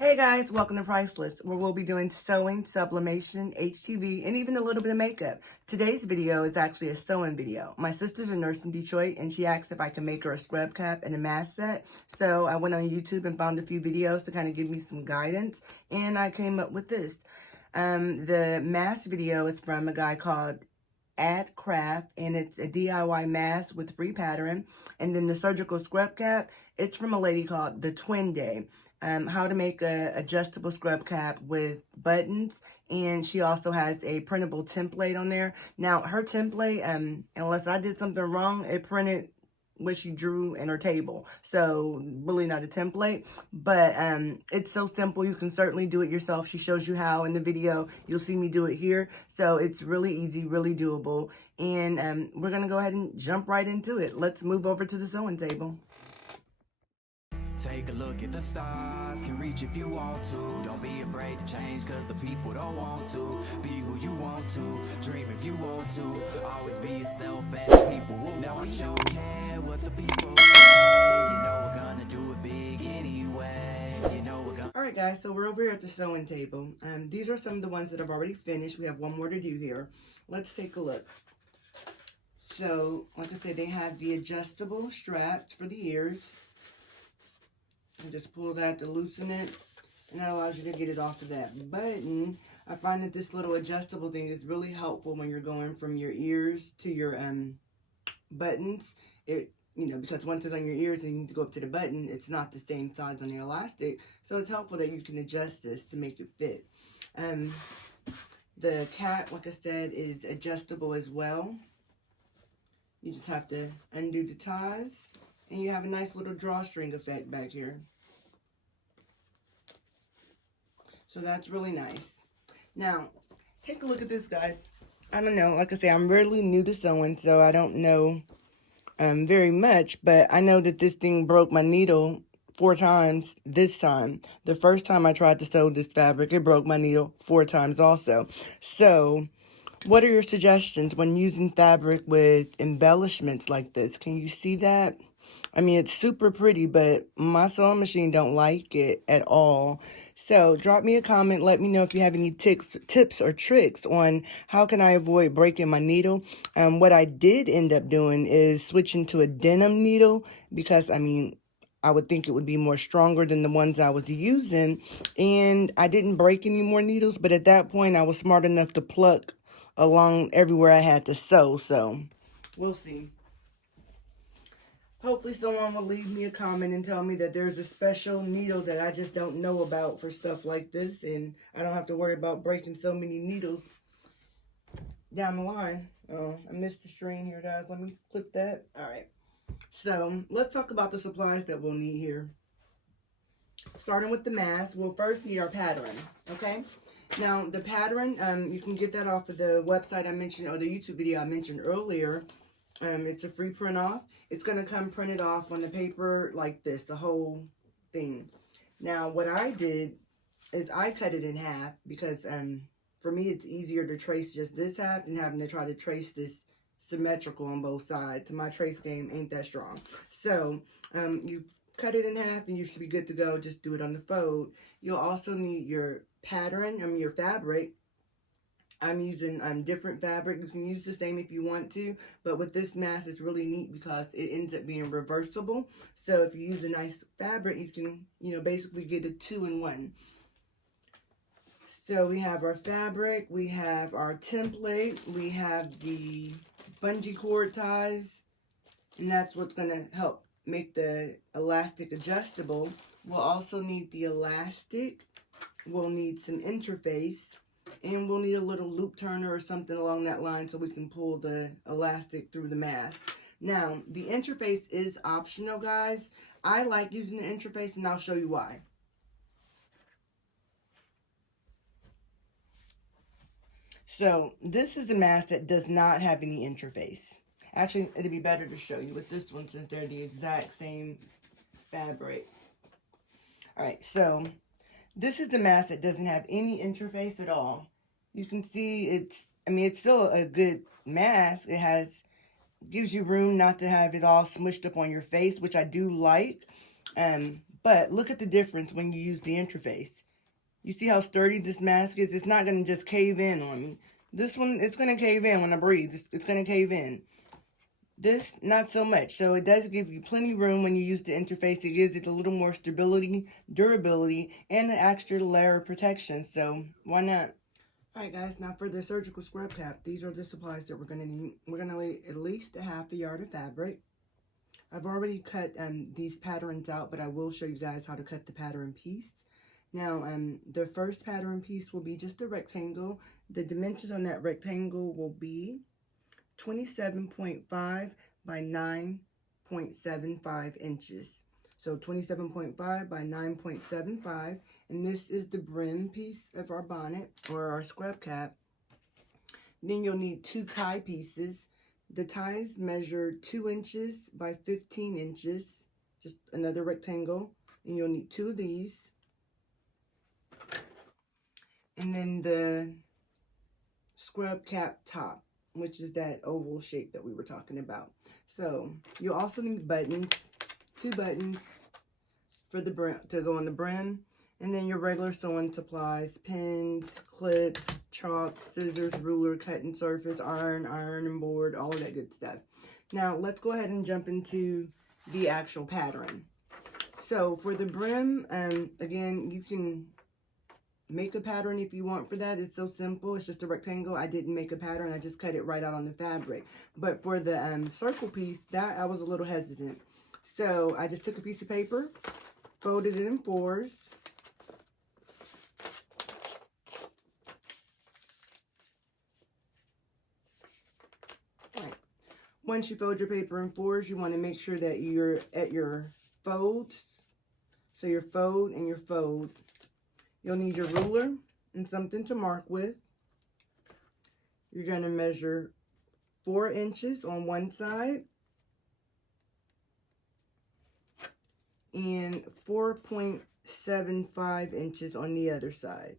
Hey guys, welcome to Priceless, where we'll be doing sewing, sublimation, HTV, and even a little bit of makeup. Today's video is actually a sewing video. My sister's a nurse in Detroit, and she asked if I could make her a scrub cap and a mask set. So I went on YouTube and found a few videos to kind of give me some guidance, and I came up with this. The mask video is from a guy called adhere, and it's a DIY mask with free pattern. And then the surgical scrub cap, it's from a lady called The Twin Day. How to make a adjustable scrub cap with buttons, and she also has a printable template on there. Now her template, unless I did something wrong, it printed what she drew in her table, so really not a template, but it's so simple. You can certainly do it yourself. She shows you how in the video. You'll see me do it here, so it's really easy, really doable, and we're gonna go ahead and jump right into it. Let's move over to the sewing table. Take a look at the stars, can reach if you want to. Don't be afraid to change, cause the people don't want to. Be who you want to, dream if you want to. Always be yourself and the people will want you. Don't care what the people say, you know we're gonna do it big anyway. You know we're gonna... Alright guys, so we're over here at the sewing table. These are some of the ones that I've already finished. We have one more to do here. Let's take a look. So, like I said, they have the adjustable straps for the ears. And just pull that to loosen it, and that allows you to get it off of that button. I find that this little adjustable thing is really helpful when you're going from your ears to your buttons. Because once it's on your ears and you need to go up to the button, it's not the same size on the elastic. So it's helpful that you can adjust this to make it fit. The cap, like I said, is adjustable as well. You just have to undo the ties, and you have a nice little drawstring effect back here. So that's really nice. Now, take a look at this, guys. I don't know. Like I say, I'm really new to sewing, so I don't know very much. But I know that this thing broke my needle 4 times this time. The first time I tried to sew this fabric, it broke my needle 4 times also. So, what are your suggestions when using fabric with embellishments like this? Can you see that? I mean, it's super pretty, but my sewing machine don't like it at all. So drop me a comment. Let me know if you have any tips or tricks on how can I avoid breaking my needle. What I did end up doing is switching to a denim needle because, I mean, I would think it would be more stronger than the ones I was using. And I didn't break any more needles, but at that point, I was smart enough to pluck along everywhere I had to sew. So we'll see. Hopefully someone will leave me a comment and tell me that there's a special needle that I just don't know about for stuff like this, and I don't have to worry about breaking so many needles down the line. Oh, I missed the string here, guys. Let me clip that. Alright. So, let's talk about the supplies that we'll need here. Starting with the mask, we'll first need our pattern, okay? Now, the pattern, you can get that off of the website I mentioned, or the YouTube video I mentioned earlier. It's a free print off. It's going to come printed off on the paper like this, the whole thing. Now, what I did is I cut it in half because for me it's easier to trace just this half than having to try to trace this symmetrical on both sides. My trace game ain't that strong. So, you cut it in half and you should be good to go. Just do it on the fold. You'll also need your pattern, your fabric. I'm using different fabric. You can use the same if you want to, but with this mask, it's really neat because it ends up being reversible. So if you use a nice fabric, you can, basically get a 2-in-1. So we have our fabric, we have our template, we have the bungee cord ties, and that's what's going to help make the elastic adjustable. We'll also need the elastic. We'll need some interface. And we'll need a little loop turner or something along that line so we can pull the elastic through the mask. Now, the interface is optional, guys. I like using the interface, and I'll show you why. So, this is the mask that does not have any interface. Actually, it'd be better to show you with this one since they're the exact same fabric. Alright, so this is the mask that doesn't have any interface at all. You can see it's still a good mask. It gives you room not to have it all smushed up on your face, which I do like. But look at the difference when you use the interface. You see how sturdy this mask is? It's not going to just cave in on me. This one, it's going to cave in when I breathe. It's going to cave in. This, not so much. So it does give you plenty of room when you use the interface. It gives it a little more stability, durability, and an extra layer of protection. So why not? Alright guys, now for the surgical scrub cap, these are the supplies that we're going to need. We're going to need at least a half a yard of fabric. I've already cut these patterns out, but I will show you guys how to cut the pattern piece. Now, the first pattern piece will be just a rectangle. The dimensions on that rectangle will be 27.5 by 9.75 inches. So 27.5 by 9.75, and this is the brim piece of our bonnet or our scrub cap. Then you'll need 2 tie pieces. The ties measure 2 inches by 15 inches, just another rectangle, and you'll need 2 of these. And then the scrub cap top, which is that oval shape that we were talking about. So you'll also need buttons, 2 buttons for the brim, to go on the brim, and then your regular sewing supplies, pins, clips, chalk, scissors, ruler, cutting surface, ironing board, all of that good stuff. Now let's go ahead and jump into the actual pattern. So for the brim, again, you can make a pattern if you want for that. It's so simple. It's just a rectangle. I didn't make a pattern. I just cut it right out on the fabric. But for the circle piece, that I was a little hesitant. So I just took a piece of paper, folded it in 4s. Right. Once you fold your paper in 4s, you want to make sure that you're at your folds. So your fold and your fold. You'll need your ruler and something to mark with. You're going to measure 4 inches on one side and 4.75 inches on the other side.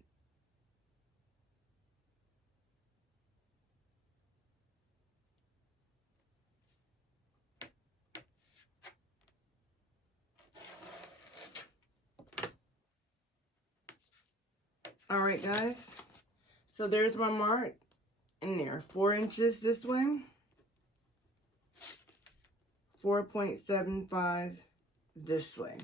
Alright guys, so there's my mark in there. 4 inches this way, 4.75 this way.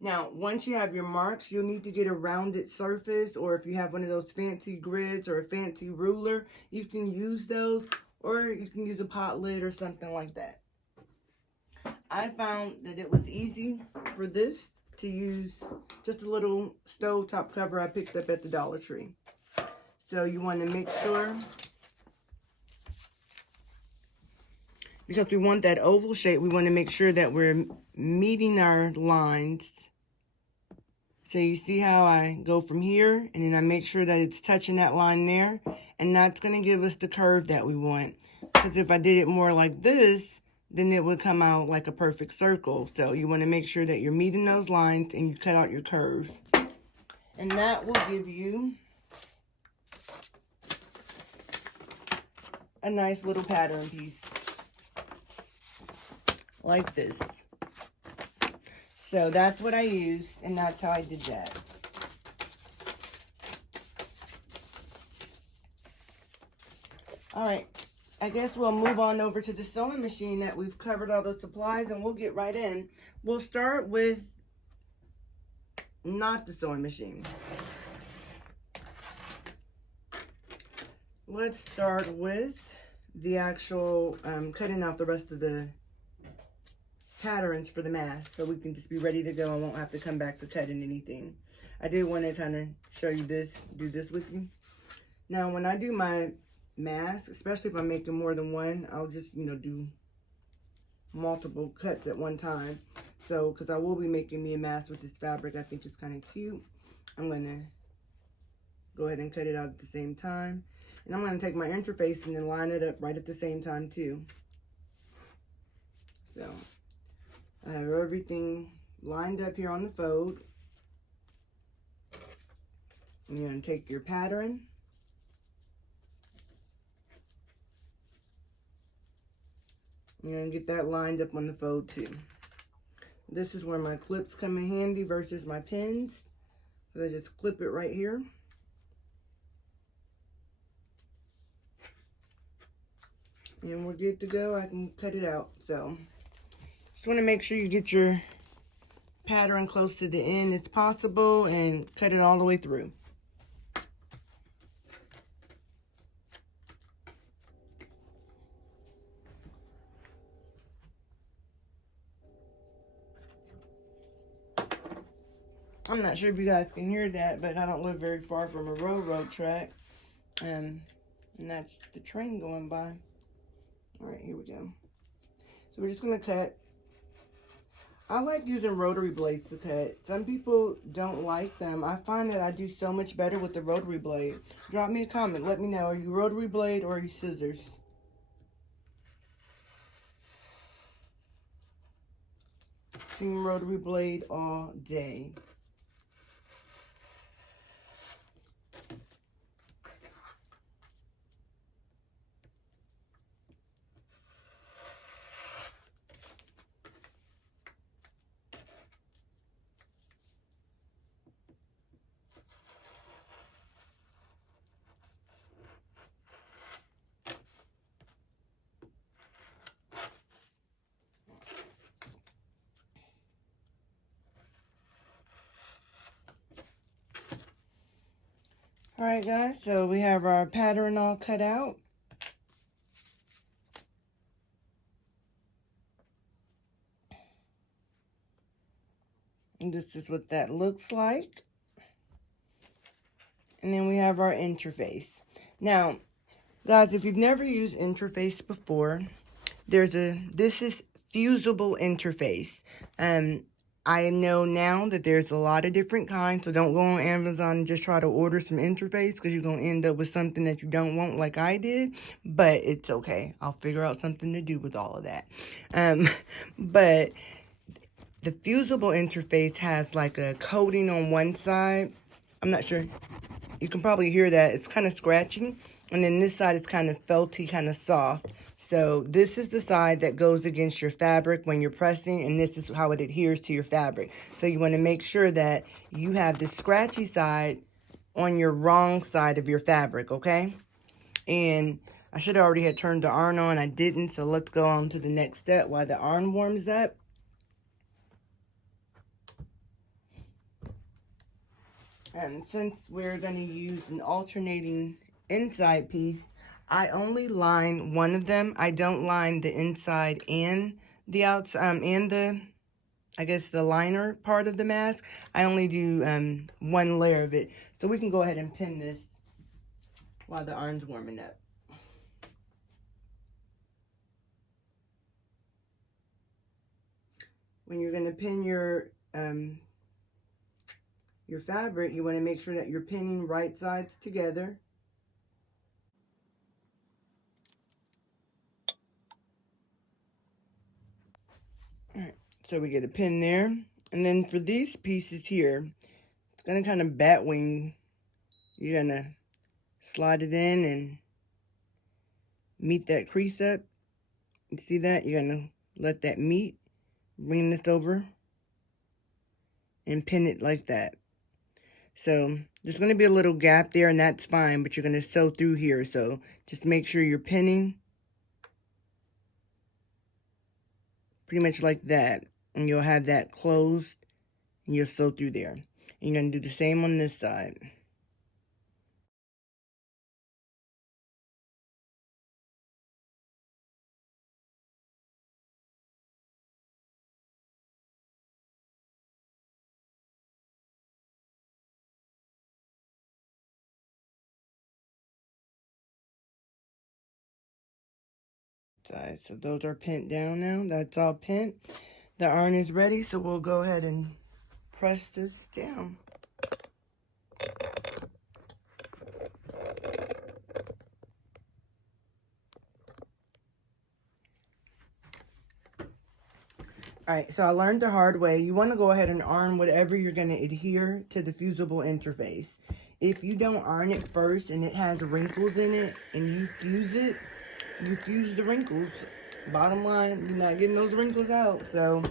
Now, once you have your marks, you'll need to get a rounded surface, or if you have one of those fancy grids or a fancy ruler, you can use those, or you can use a pot lid or something like that. I found that it was easy for this to use just a little stove top cover I picked up at the Dollar Tree. So you want to make sure, because we want that oval shape, we want to make sure that we're meeting our lines. So you see how I go from here, and then I make sure that it's touching that line there, and that's going to give us the curve that we want. Because if I did it more like this, then it would come out like a perfect circle. So you want to make sure that you're meeting those lines and you cut out your curve. And that will give you a nice little pattern piece like this. So that's what I used, and that's how I did that. Alright, I guess we'll move on over to the sewing machine that we've covered all the supplies, and we'll get right in. We'll start with not the sewing machine. Let's start with the actual cutting out the rest of the patterns for the mask, so we can just be ready to go and won't have to come back to cutting anything. I did want to kind of show you this, do this with you. Now, when I do my mask, especially if I'm making more than one, I'll just, do multiple cuts at one time. So, because I will be making me a mask with this fabric, I think it's kind of cute. I'm going to go ahead and cut it out at the same time. And I'm going to take my interface and then line it up right at the same time too. So, I have everything lined up here on the fold. You're going to take your pattern. You're going to get that lined up on the fold too. This is where my clips come in handy versus my pins. So I just clip it right here. And we're good to go. I can cut it out. So just want to make sure you get your pattern close to the end as possible and cut it all the way through. I'm not sure if you guys can hear that, but I don't live very far from a railroad track. And that's the train going by. Alright, here we go. So we're just going to cut. I like using rotary blades to cut. Some people don't like them. I find that I do so much better with the rotary blade. Drop me a comment. Let me know. Are you rotary blade or are you scissors? Team rotary blade all day. Alright guys, so we have our pattern all cut out. And this is what that looks like. And then we have our interface. Now, guys, if you've never used interface before, this is fusible interface. I know now that there's a lot of different kinds, so don't go on Amazon and just try to order some interface because you're going to end up with something that you don't want like I did, but it's okay. I'll figure out something to do with all of that. But the fusible interface has like a coating on one side. I'm not sure. You can probably hear that. It's kind of scratchy. And then this side is kind of felty, kind of soft. So this is the side that goes against your fabric when you're pressing, and this is how it adheres to your fabric. So you want to make sure that you have the scratchy side on your wrong side of your fabric, okay? And I should have already had turned the iron on. I didn't, so let's go on to the next step while the iron warms up. And since we're going to use an alternating inside piece, I only line one of them. I don't line the inside and the outside, and the, I guess, the liner part of the mask. I only do one layer of it. So we can go ahead and pin this while the iron's warming up. When you're going to pin your fabric, you want to make sure that you're pinning right sides together. Alright, so we get a pin there. And then for these pieces here, it's going to kind of bat wing. You're going to slide it in and meet that crease up. You see that? You're going to let that meet. Bring this over and pin it like that. So there's going to be a little gap there, and that's fine, but you're going to sew through here. So just make sure you're pinning pretty much like that, and you'll have that closed, and you'll sew through there. And you're going to do the same on this side. So those are pinned down now. That's all pinned. The iron is ready, so we'll go ahead and press this down. Alright, so I learned the hard way. You want to go ahead and iron whatever you're going to adhere to the fusible interface. If you don't iron it first and it has wrinkles in it and you fuse it, you fuse the wrinkles. bottom line, you're not getting those wrinkles out. So,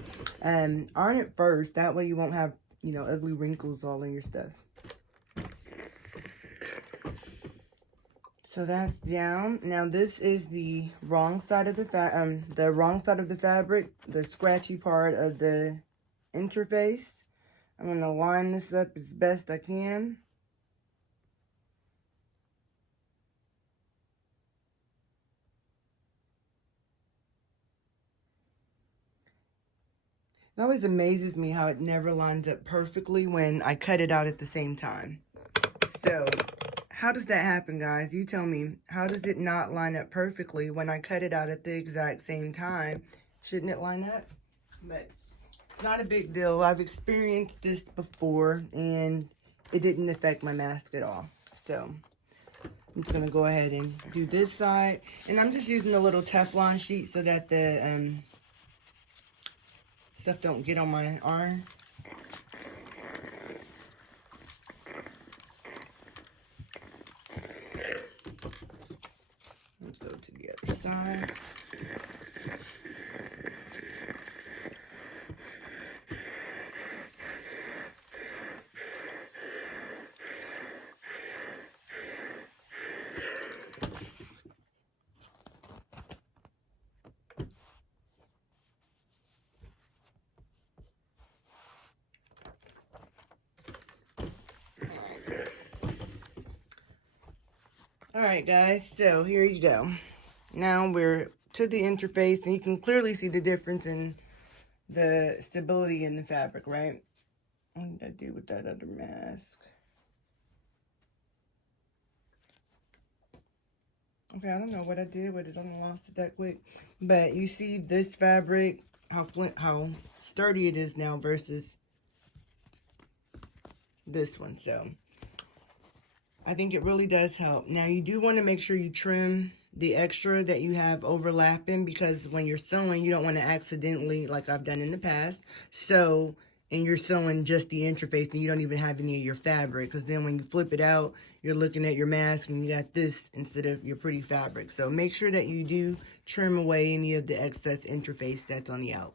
iron it first. That way you won't have, you know, ugly wrinkles all in your stuff. So that's down. Now this is the wrong side of the fabric, the scratchy part of the interface. I'm gonna line this up as best I can. It always amazes me how it never lines up perfectly when I cut it out at the same time. So, how does that happen, guys? You tell me. How does it not line up perfectly when I cut it out at the exact same time? Shouldn't it line up? But not a big deal. I've experienced this before, and it didn't affect my mask at all. So, I'm just going to go ahead and do this side. And I'm just using a little Teflon sheet so that the stuff don't get on my arm. Let's go to the other side. Alright guys, so here you go. Now we're to the interface, and you can clearly see the difference in the stability in the fabric, right? What did I do with that other mask? Okay, I don't know what I did with it. I lost it that quick. But you see this fabric, how sturdy it is now versus this one. So I think it really does help. Now you do want to make sure you trim the extra that you have overlapping, because when you're sewing, you don't want to accidentally, like I've done in the past, sew and you're sewing just the interface and you don't even have any of your fabric, because then when you flip it out, you're looking at your mask and you got this instead of your pretty fabric. So make sure that you do trim away any of the excess interface that's on the out.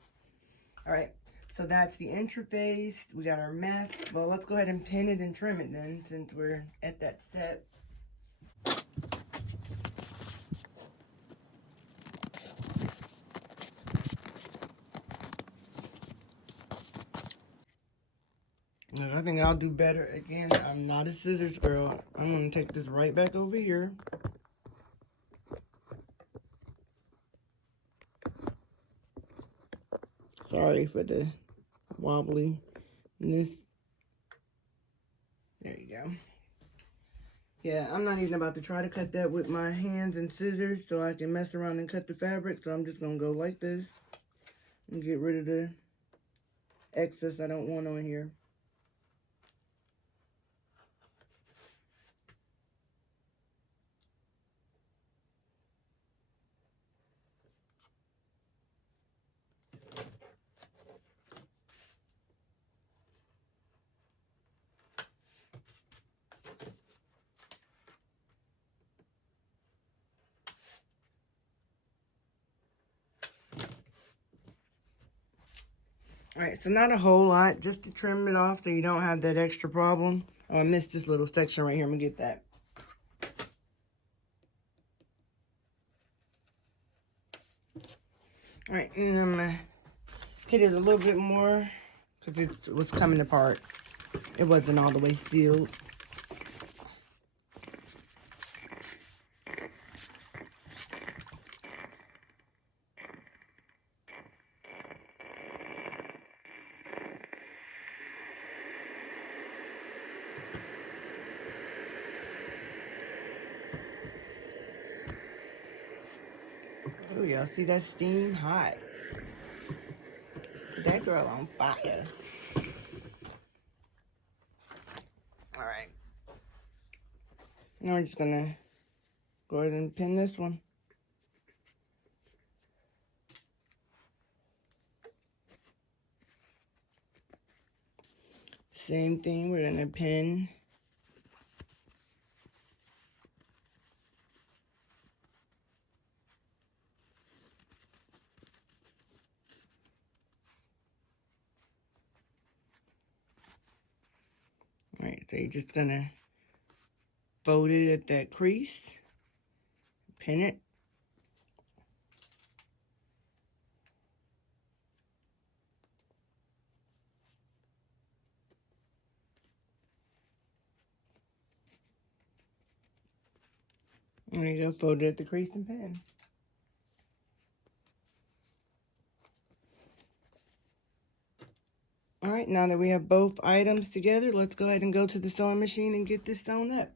All right, so that's the interface. We got our mask. Well, let's go ahead and pin it and trim it then, since we're at that step. And I think I'll do better. Again, I'm not a scissors girl. I'm going to take this right back over here. Sorry for the wobbliness. There you go. Yeah, I'm not even about to try to cut that with my hands and scissors so I can mess around and cut the fabric. So I'm just going to go like this and get rid of the excess I don't want on here. Alright, so not a whole lot, just to trim it off so you don't have that extra problem. Oh, I missed this little section right here. I'm going to get that. Alright, and I'm going to hit it a little bit more because it was coming apart. It wasn't all the way sealed. Oh, y'all see that steam? Hot. That girl on fire. Alright. Now we're just going to go ahead and pin this one. Same thing, we're going to pin. So you're just gonna fold it at that crease, pin it. There you go, fold it at the crease and pin. Alright, now that we have both items together, let's go ahead and go to the sewing machine and get this sewn up.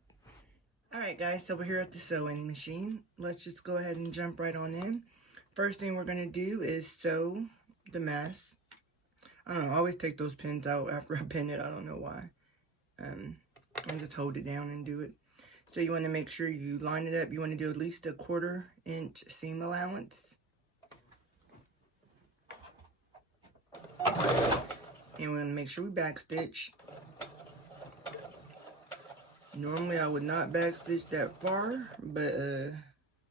Alright guys, so we're here at the sewing machine. Let's just go ahead and jump right on in. First thing we're going to do is sew the mess. I don't know, I always take those pins out after I pin it, I don't know why. And just hold it down and do it. So you want to make sure you line it up. You want to do at least a 1/4 inch seam allowance. And we're going to make sure we backstitch. Normally I would not backstitch that far, but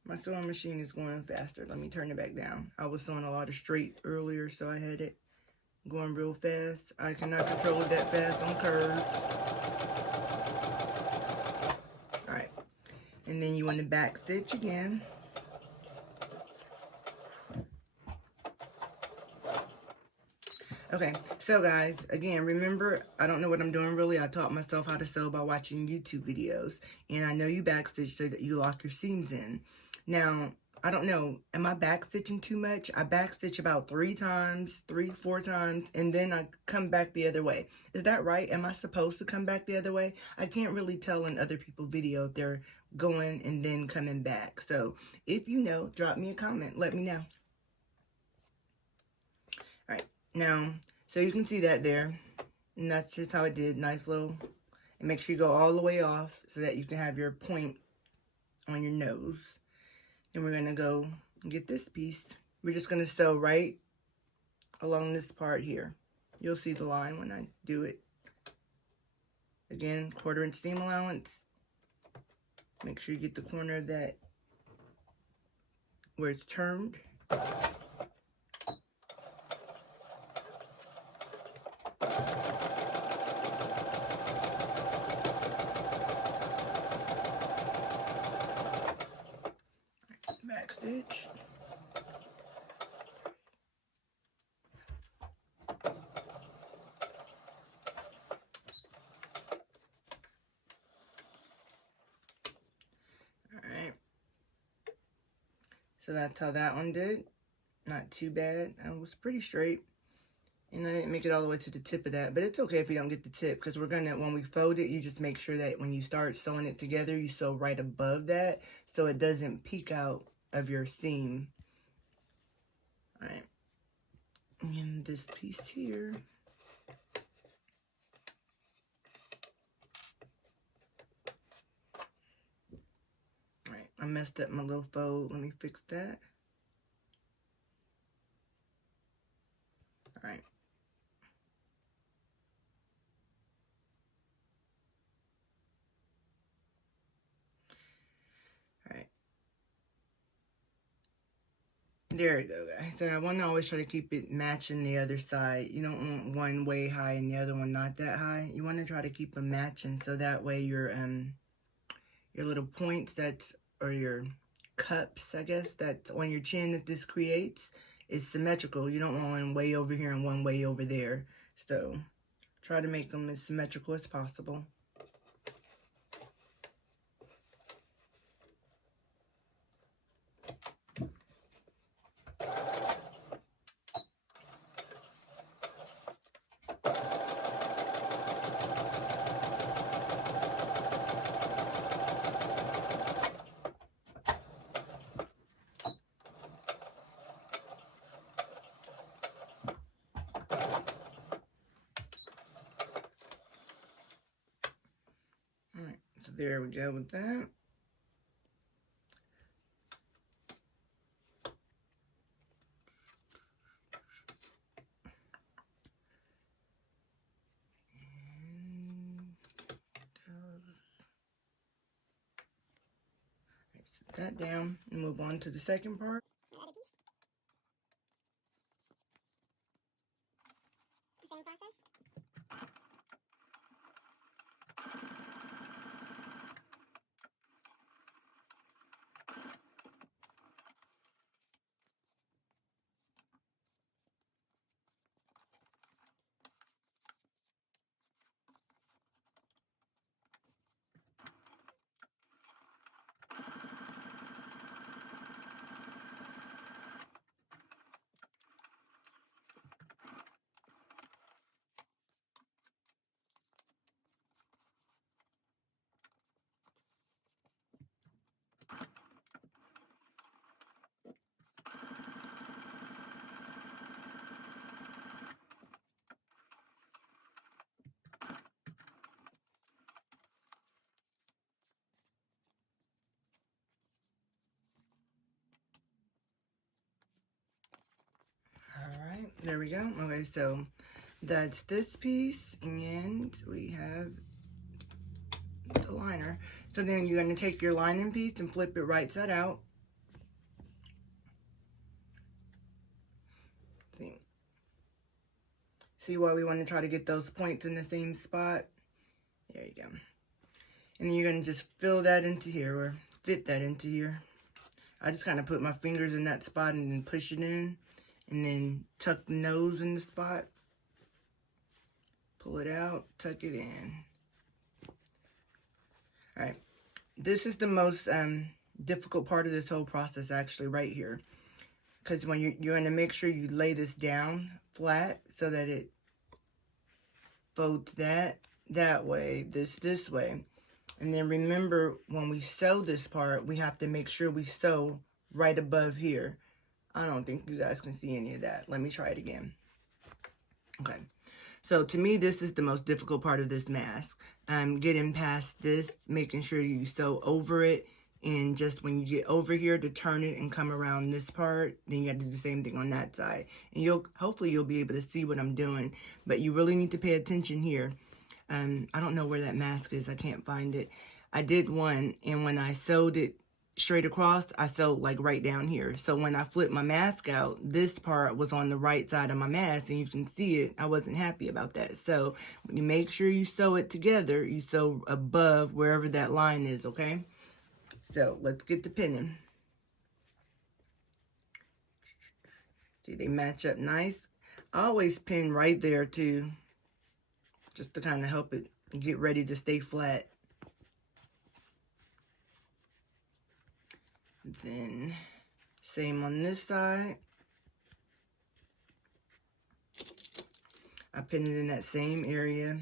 my sewing machine is going faster. Let me turn it back down. I was sewing a lot of straight earlier, so I had it going real fast. I cannot control it that fast on curves. Alright. And then you want to backstitch again. Okay, so guys, again, remember, I don't know what I'm doing really. I taught myself how to sew by watching YouTube videos. And I know you backstitch so that you lock your seams in. Now, I don't know, am I backstitching too much? I backstitch about 4 times, and then I come back the other way. Is that right? Am I supposed to come back the other way? I can't really tell in other people's video if they're going and then coming back. So, if you know, drop me a comment. Let me know. Alright, now, so you can see that there. And that's just how it did. Nice little. And make sure you go all the way off so that you can have your point on your nose. And we're going to go get this piece. We're just going to sew right along this part here. You'll see the line when I do it. Again, 1/4 inch seam allowance. Make sure you get the corner of that where it's turned. Backstitch. Alright. So that's how that one did. Not too bad. It was pretty straight. And I didn't make it all the way to the tip of that. But it's okay if you don't get the tip. Because we're going to, when we fold it, you just make sure that when you start sewing it together, you sew right above that. So it doesn't peek out of your seam. Alright. And this piece here. Alright, I messed up my little fold. Let me fix that. Alright. Alright. There we go, guys. So I want to always try to keep it matching the other side. You don't want one way high and the other one not that high. You want to try to keep them matching so that way your little points or your cups, I guess, that's on your chin that this creates is symmetrical. You don't want one way over here and one way over there. So try to make them as symmetrical as possible. Alright, so there we go with that. Set that down and move on to the second part. Same process. There we go. Okay, so that's this piece, and we have the liner. So then you're going to take your lining piece and flip it right side out. See why we want to try to get those points in the same spot? There you go. And then you're going to just fill that into here, or fit that into here. I just kind of put my fingers in that spot and then push it in. And then tuck the nose in the spot. Pull it out, tuck it in. Alright. This is the most difficult part of this whole process, actually, right here. Because when you're going to make sure you lay this down flat so that it folds that way, this way. And then remember, when we sew this part, we have to make sure we sew right above here. I don't think you guys can see any of that. Let me try it again. Okay. So to me, this is the most difficult part of this mask. Getting past this, making sure you sew over it, and just when you get over here to turn it and come around this part, then you have to do the same thing on that side. And hopefully you'll be able to see what I'm doing, but you really need to pay attention here. I don't know where that mask is. I can't find it. I did one, and when I sewed it straight across, I sewed like right down here. So when I flipped my mask out, this part was on the right side of my mask, and you can see it. I wasn't happy about that. So when you make sure you sew it together, you sew above wherever that line is, okay? So let's get the pinning. See, they match up nice. I always pin right there too, just to kind of help it get ready to stay flat. Then same on this side. I pin it in that same area.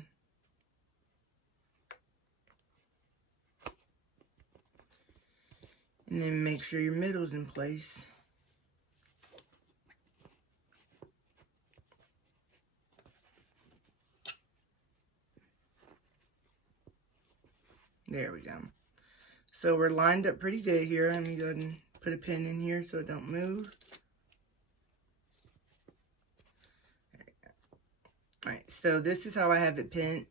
And then make sure your middle's in place. There we go. So we're lined up pretty good here. Let me go ahead and put a pin in here so it don't move. There we go. Alright, so this is how I have it pinned.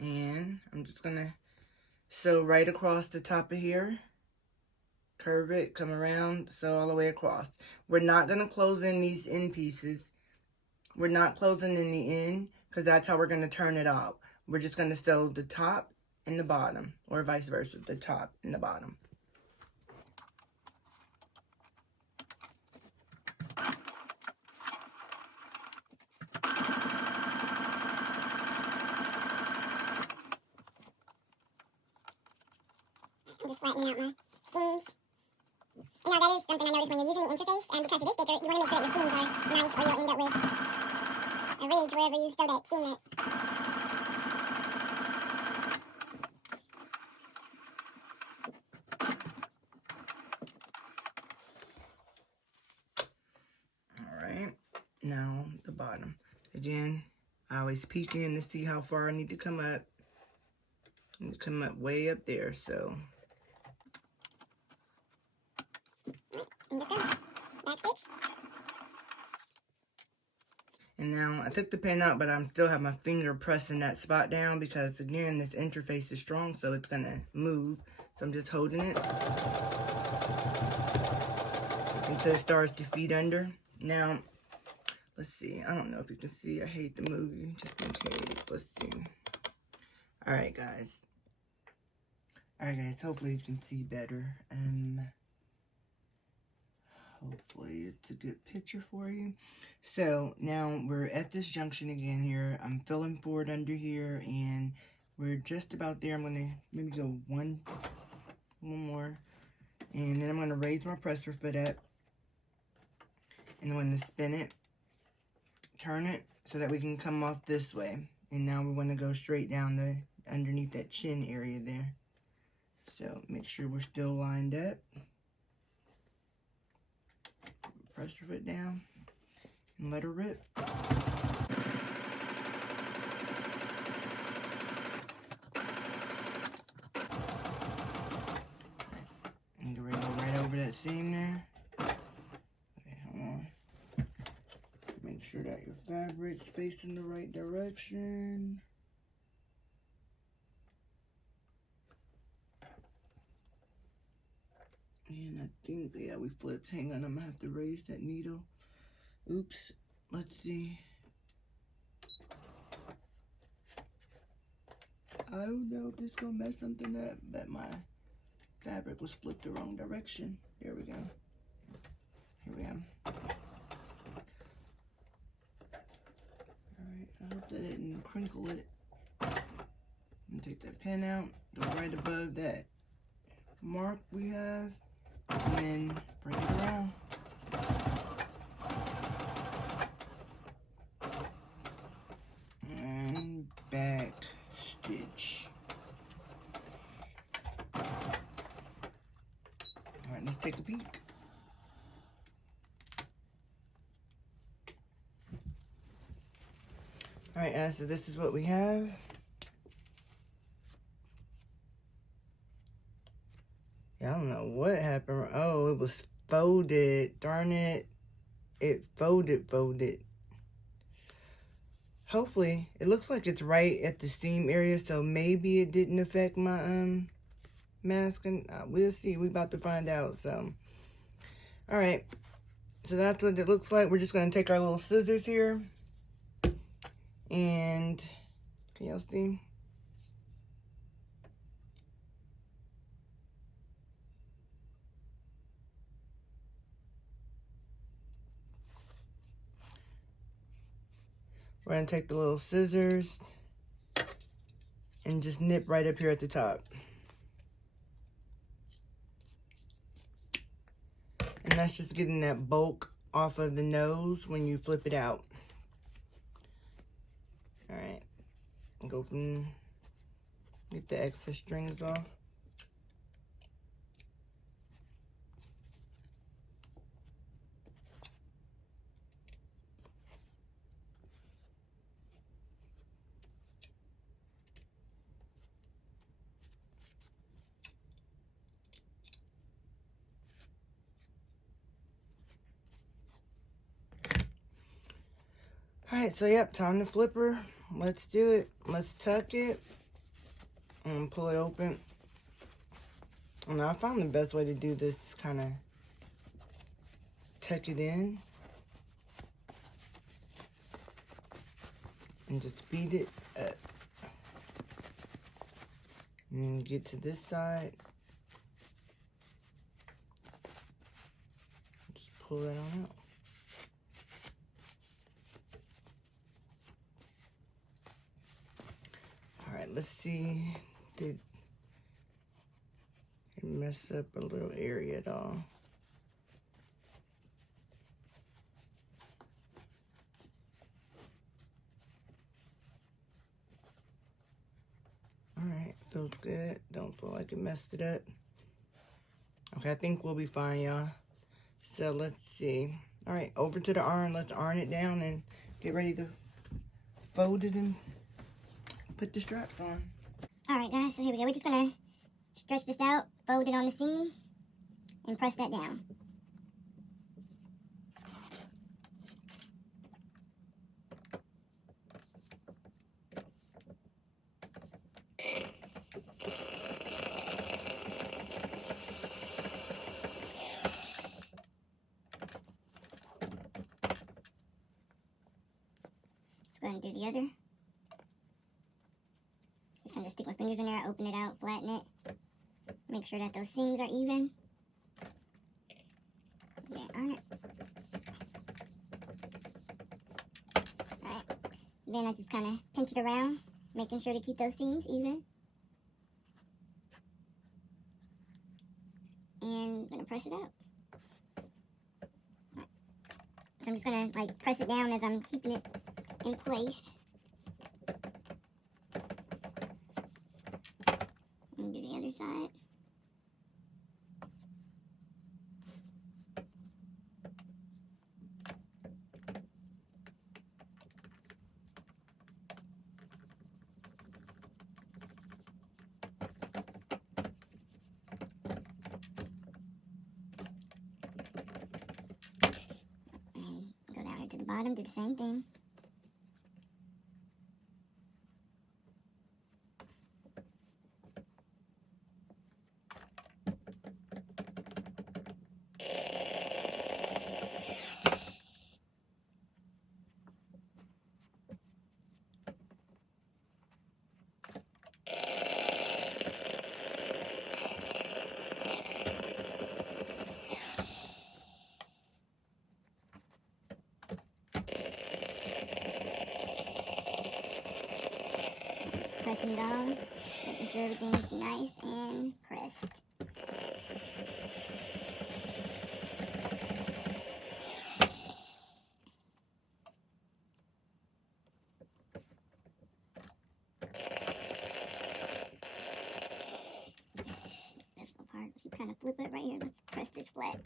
And I'm just going to sew right across the top of here. Curve it, come around, sew all the way across. We're not going to close in these end pieces. We're not closing in the end, because that's how we're going to turn it out. We're just going to sew the top and the bottom, or vice versa, the top and the bottom. I'm just flattening out my seams. And now that is something I noticed when you're using the interface, because of this sticker, you want to make sure that your seams are nice, or you'll end up with a ridge wherever you sew that seam at. Alright, now the bottom. Again, I always peek in to see how far I need to come up. I need to come up way up there, so. And just go. Back stitch. And now I took the pin out, but I'm still have my finger pressing that spot down because, again, this interface is strong, so it's going to move. So I'm just holding it until it starts to feed under. Now, let's see. I don't know if you can see. I hate to move you just in case. Let's see. Alright, guys. Alright, guys. Hopefully you can see better. Hopefully it's a good picture for you. So now we're at this junction again here. I'm filling forward under here, and we're just about there. I'm going to maybe go one more, and then I'm going to raise my presser foot up, and I'm going to spin it, turn it so that we can come off this way. And now we're going to go straight down the underneath that chin area there. So make sure we're still lined up. Press your foot down and let her rip. And go right over that seam there. sure that your fabric's facing the right direction. And I think, yeah, we flipped. Hang on, I'm gonna have to raise that needle. Oops. Let's see. I don't know if this is gonna mess something up, but my fabric was flipped the wrong direction. There we go. Here we go. Alright, I hope that didn't crinkle it. And take that pin out, go right above that mark we have, and then bring it around. And back stitch. Alright, let's take a peek. Alright, so this is what we have. I don't know what happened. Oh, it was folded. Darn it. It folded. Hopefully, it looks like it's right at the seam area, so maybe it didn't affect my masking. We'll see. We're about to find out. So, all right. So that's what it looks like. We're just going to take our little scissors here. And, can y'all see? We're going to take the little scissors and just nip right up here at the top. And that's just getting that bulk off of the nose when you flip it out. Alright. Go from, get the excess strings off. Alright, so yep, time to flip her. Let's do it. Let's tuck it and pull it open. And I found the best way to do this is kind of tuck it in and just feed it up. And get to this side. Just pull that on out. Alright, let's see. Did it mess up a little area at all? Alright, feels good. Don't feel like it messed it up. Okay, I think we'll be fine, y'all. So let's see. Alright, over to the iron. Let's iron it down and get ready to fold it and put the straps on. Alright guys, so here we go. We're just gonna stretch this out, fold it on the seam, and press that down. Let's go ahead and do the other. Just kind of stick my fingers in there, open it out, flatten it. Make sure that those seams are even. And then iron it. Alright. Then I just kind of pinch it around, making sure to keep those seams even. And I'm going to press it out. Right. So I'm just going to like press it down as I'm keeping it in place. And do the other side. And go down into the the bottom, do the same thing. Pressing it on, making sure everything's nice and pressed. This little part, you kind of flip it right here. Let's press this flat.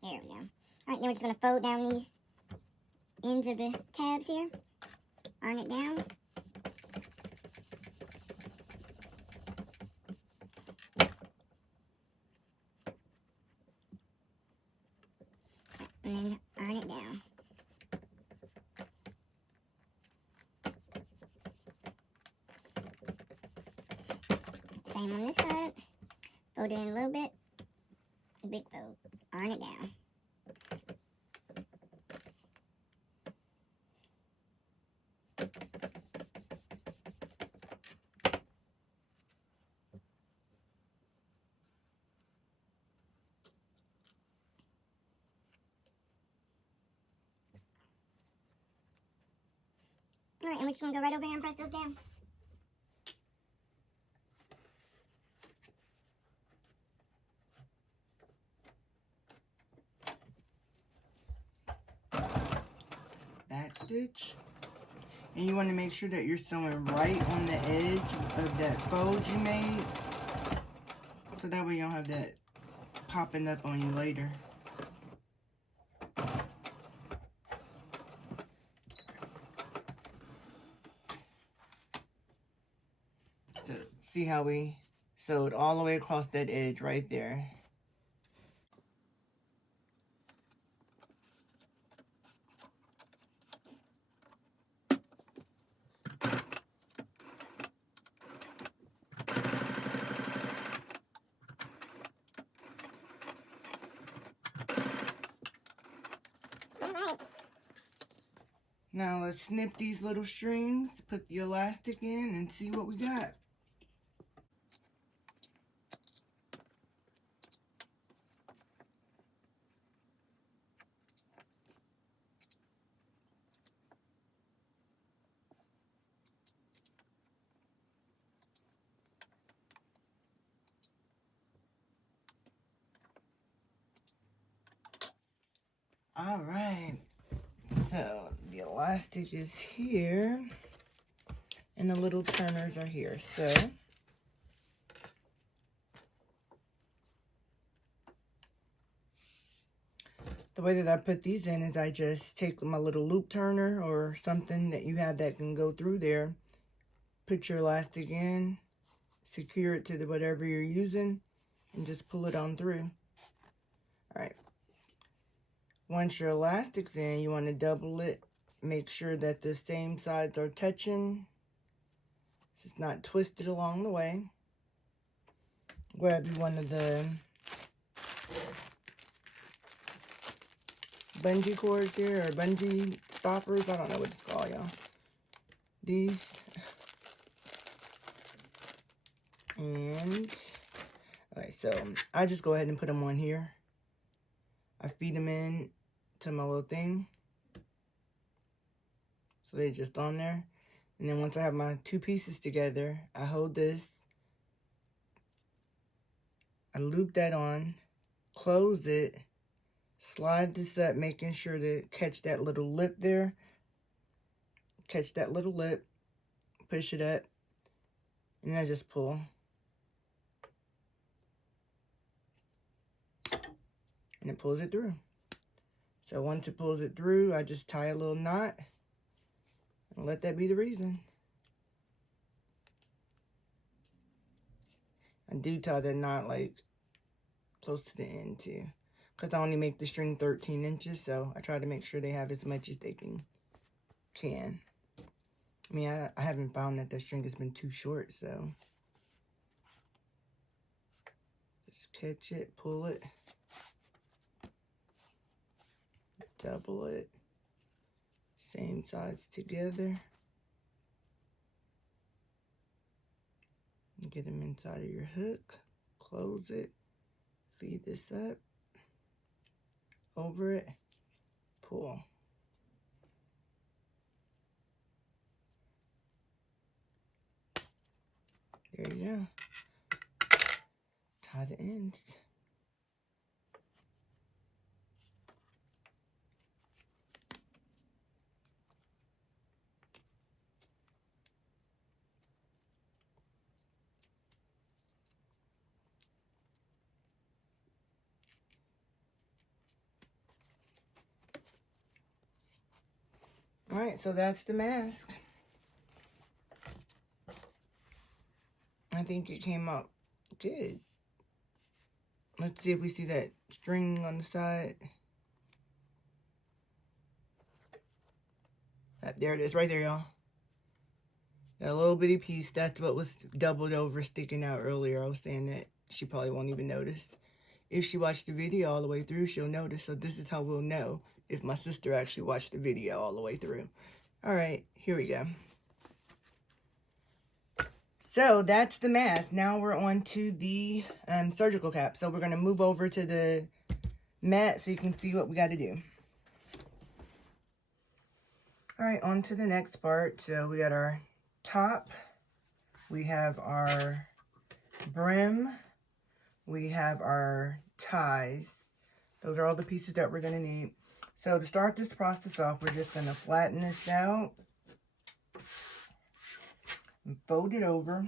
There we go. Alright, then we're just going to fold down these ends of the tabs here. Iron it down. And then iron it down. Same on this side. Fold it in a little bit. Big fold. Iron it down. Alright, and we're just going to go right over here and press those down. Back stitch. And you want to make sure that you're sewing right on the edge of that fold you made. So that way you don't have that popping up on you later. So see how we sewed all the way across that edge right there. Now let's snip these little strings, put the elastic in, and see what we got. All right. So the elastic is here and the little turners are here. So the way that I put these in is I just take my little loop turner or something that you have that can go through there, put your elastic in, secure it to the whatever you're using, and just pull it on through. All right. Once your elastic's in, you want to double it. Make sure that the same sides are touching. So it's not twisted along the way. Grab you one of the bungee cords here, or bungee stoppers. I don't know what it's called, y'all. These. And, okay, so I just go ahead and put them on here. I feed them in to my little thing. So they're just on there. And then once I have my two pieces together, I hold this. I loop that on, close it, slide this up, making sure to catch that little lip there. Catch that little lip, push it up, and I just pull. And it pulls it through. So once it pulls it through, I just tie a little knot and let that be the reason. I do tie that knot like close to the end too. Because I only make the string 13 inches, so I try to make sure they have as much as they can. I mean, I haven't found that string has been too short, so. Just catch it, pull it, double it, same sides together. Get them inside of your hook, close it, feed this up, over it, pull. There you go. Tie the ends. Alright, so that's the mask. I think it came out good. Let's see if we see that string on the side. There it is, right there, y'all. That little bitty piece, that's what was doubled over, sticking out earlier. I was saying that she probably won't even notice. If she watched the video all the way through, she'll notice. So this is how we'll know if my sister actually watched the video all the way through. All right, here we go. So that's the mask. Now we're on to the surgical cap. So we're going to move over to the mat so you can see what we got to do. All right, on to the next part. So we got our top. We have our brim. We have our ties. Those are all the pieces that we're going to need. So to start this process off, we're just going to flatten this out and fold it over.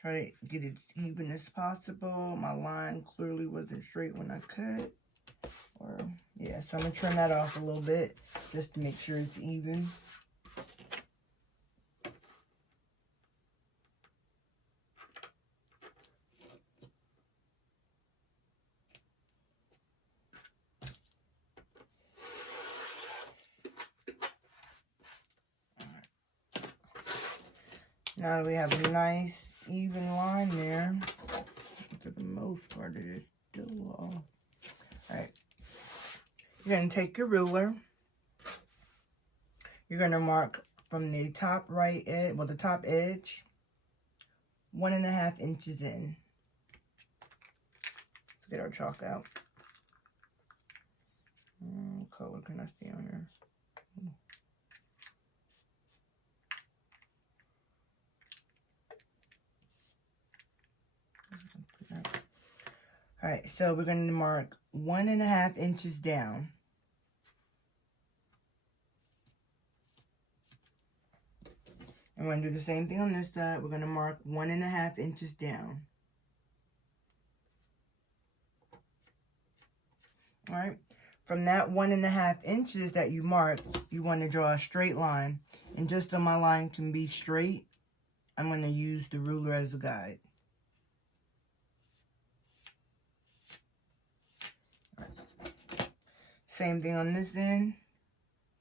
Try to get it as even as possible. My line clearly wasn't straight when I cut. Or, yeah, so I'm going to trim that off a little bit just to make sure it's even. Now we have a nice even line there. For the most part, it is still off. Alright. You're going to take your ruler. You're going to mark from the top right edge, well, the top edge, 1.5 inches in. Let's get our chalk out. What color can I see on here? Alright, so we're going to mark 1.5 inches down. And we're going to do the same thing on this side. We're going to mark 1.5 inches down. Alright, from that 1.5 inches that you mark, you want to draw a straight line. And just so my line can be straight, I'm going to use the ruler as a guide. Same thing on this end,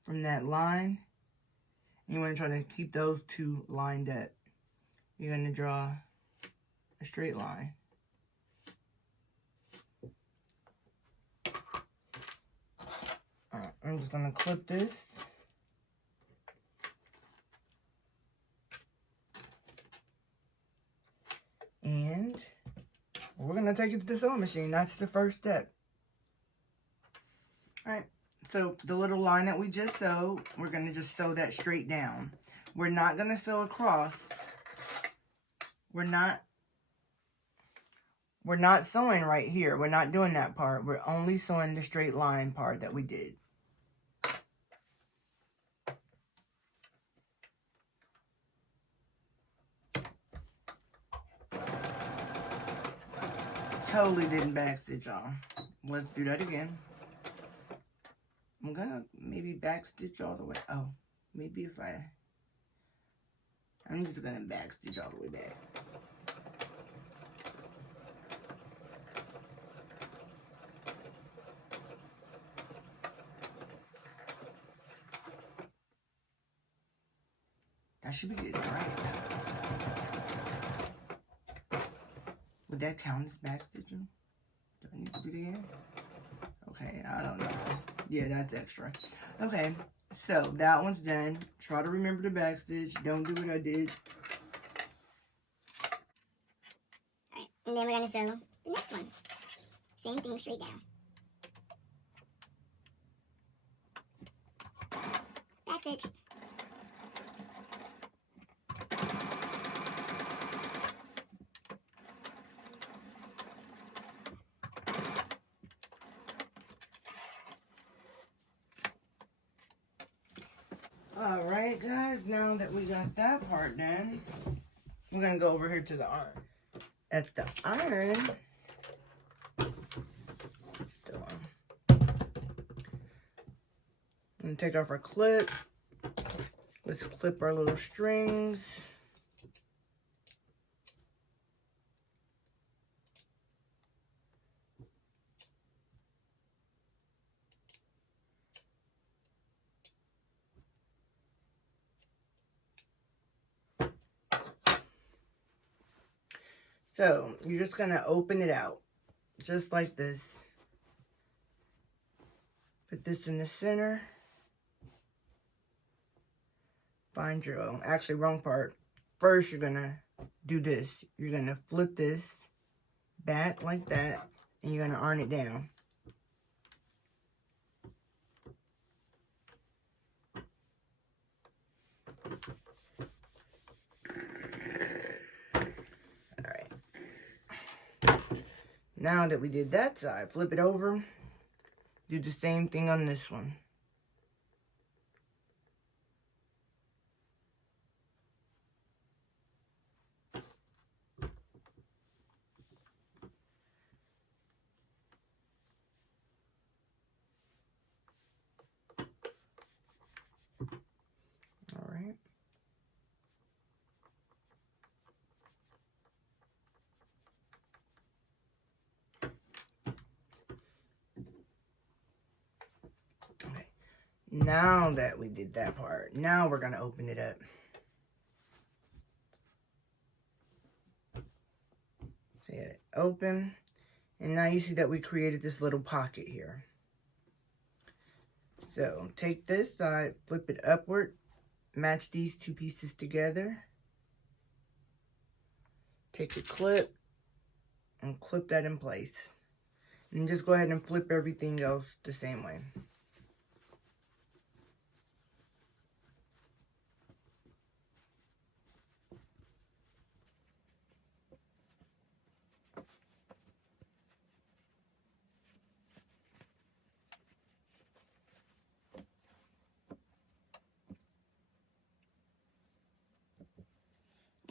from that line. You want to try to keep those two lined up. You're going to draw a straight line. Alright, I'm just going to clip this. And we're going to take it to the sewing machine. That's the first step. Alright, so the little line that we just sewed, we're going to just sew that straight down. We're not going to sew across. We're not sewing right here. We're not doing that part. We're only sewing the straight line part that we did. Totally didn't backstitch on. Let's do that again. I'm gonna maybe backstitch all the way. Oh, maybe if I I'm just gonna back stitch all the way back. That should be good, right? Would that count as back stitching? Do I need to do it again? Okay, I don't know. Yeah, that's extra. Okay, so that one's done. Try to remember the back stitch. Don't do what I did. Alright, and then we're going to sew the next one. Same thing, straight down. Back stitch. Alright guys, now that we got that part done, we're going to go over here to the iron. At the iron, I'm going to take off our clip. Let's clip our little strings. So, you're just going to open it out, just like this. Put this in the center. Find your own. Actually, wrong part. First, you're going to do this. You're going to flip this back like that, and you're going to iron it down. Now that we did that side, flip it over. Do the same thing on this one. All right. Okay, now that we did that part, now we're going to open it up. So you it open, and now you see that we created this little pocket here. So take this side, flip it upward, match these two pieces together. Take a clip and clip that in place. And just go ahead and flip everything else the same way.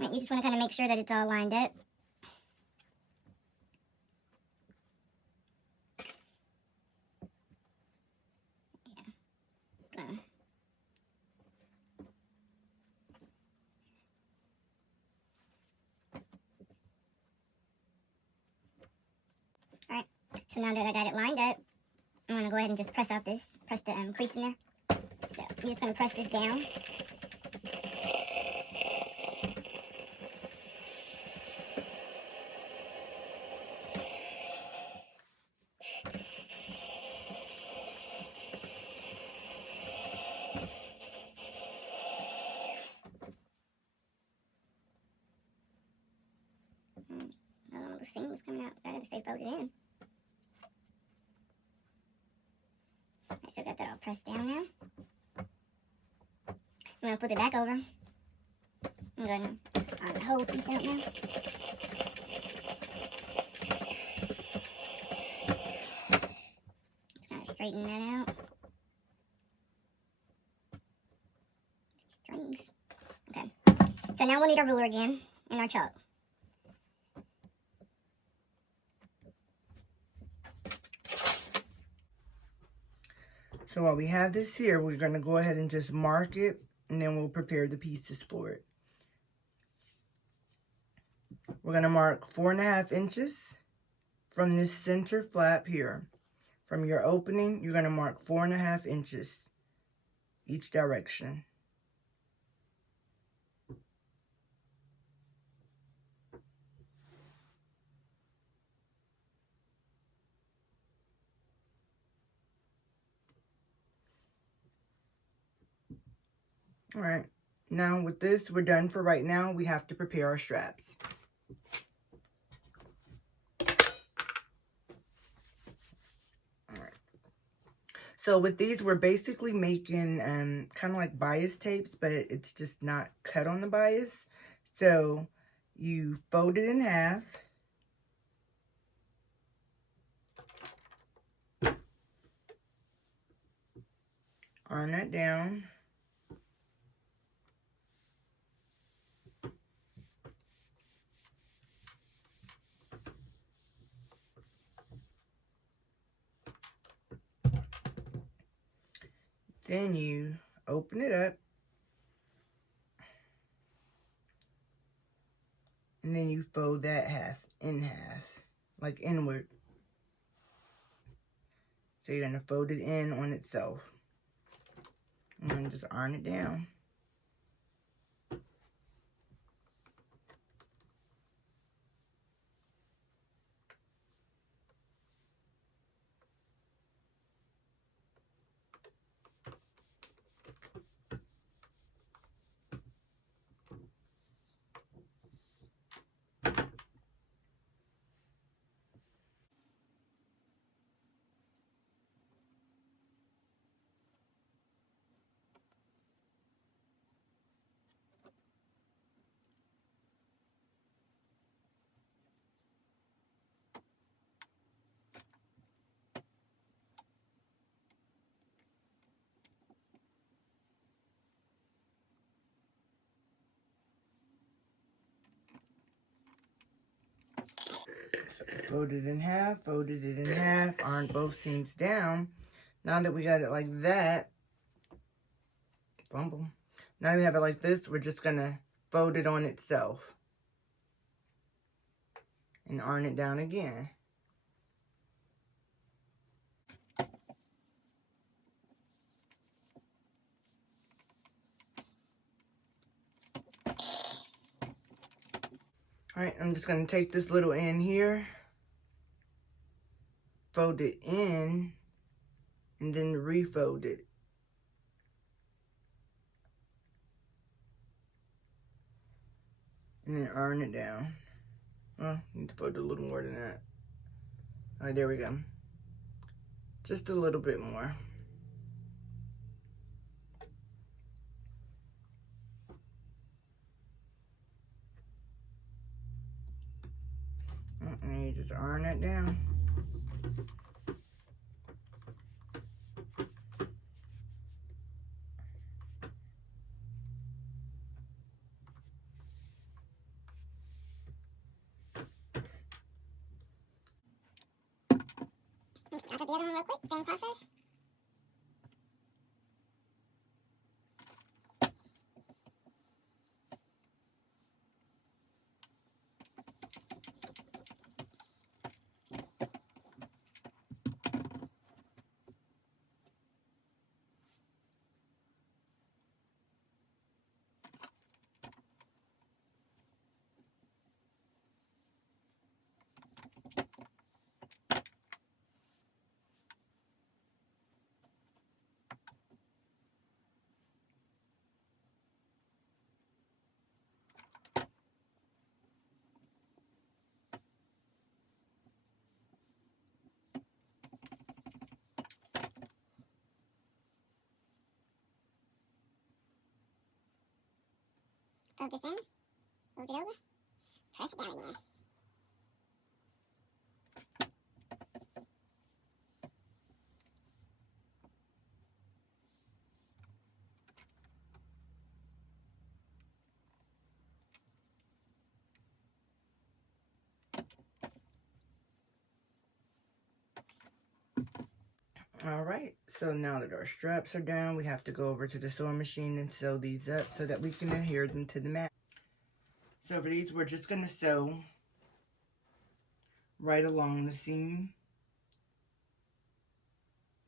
Right, you just want to kind of make sure that it's all lined up. Yeah. Alright, so now that I got it lined up, I'm going to go ahead and just press out this, press the crease in there. So I'm just going to press this down. Another little seam was coming out. That had to stay folded in. Alright, so got that all pressed down now. I'm going to flip it back over. I'm going to iron the whole piece out now. Just kind of straighten that out. Strings. Okay. So now we'll need our ruler again and our chalk. So while we have this here, we're going to go ahead and just mark it, and then we'll prepare the pieces for it. We're going to mark 4.5 inches from this center flap here. From your opening, you're going to mark 4.5 inches each direction. Alright, now with this, we're done for right now. We have to prepare our straps. Alright. So with these, we're basically making kind of like bias tapes, but it's just not cut on the bias. So you fold it in half. Iron that down. Then you open it up. And then you fold that half in half, like inward. So you're going to fold it in on itself. And then just iron it down. Folded in half, folded it in half, ironed both seams down. Now that we got it like that, fumble. Now we have it like this, we're just gonna fold it on itself. And iron it down again. Alright, I'm just gonna take this little end here, fold it in, and then refold it. And then iron it down. Well, need to fold a little more than that. Alright, there we go. Just a little bit more. And you just iron that down. I'll do the other one real quick, same process. Fold this in, fold it over, press it down again. Alright, so now that our straps are down, we have to go over to the sewing machine and sew these up so that we can adhere them to the mat. So for these, we're just going to sew right along the seam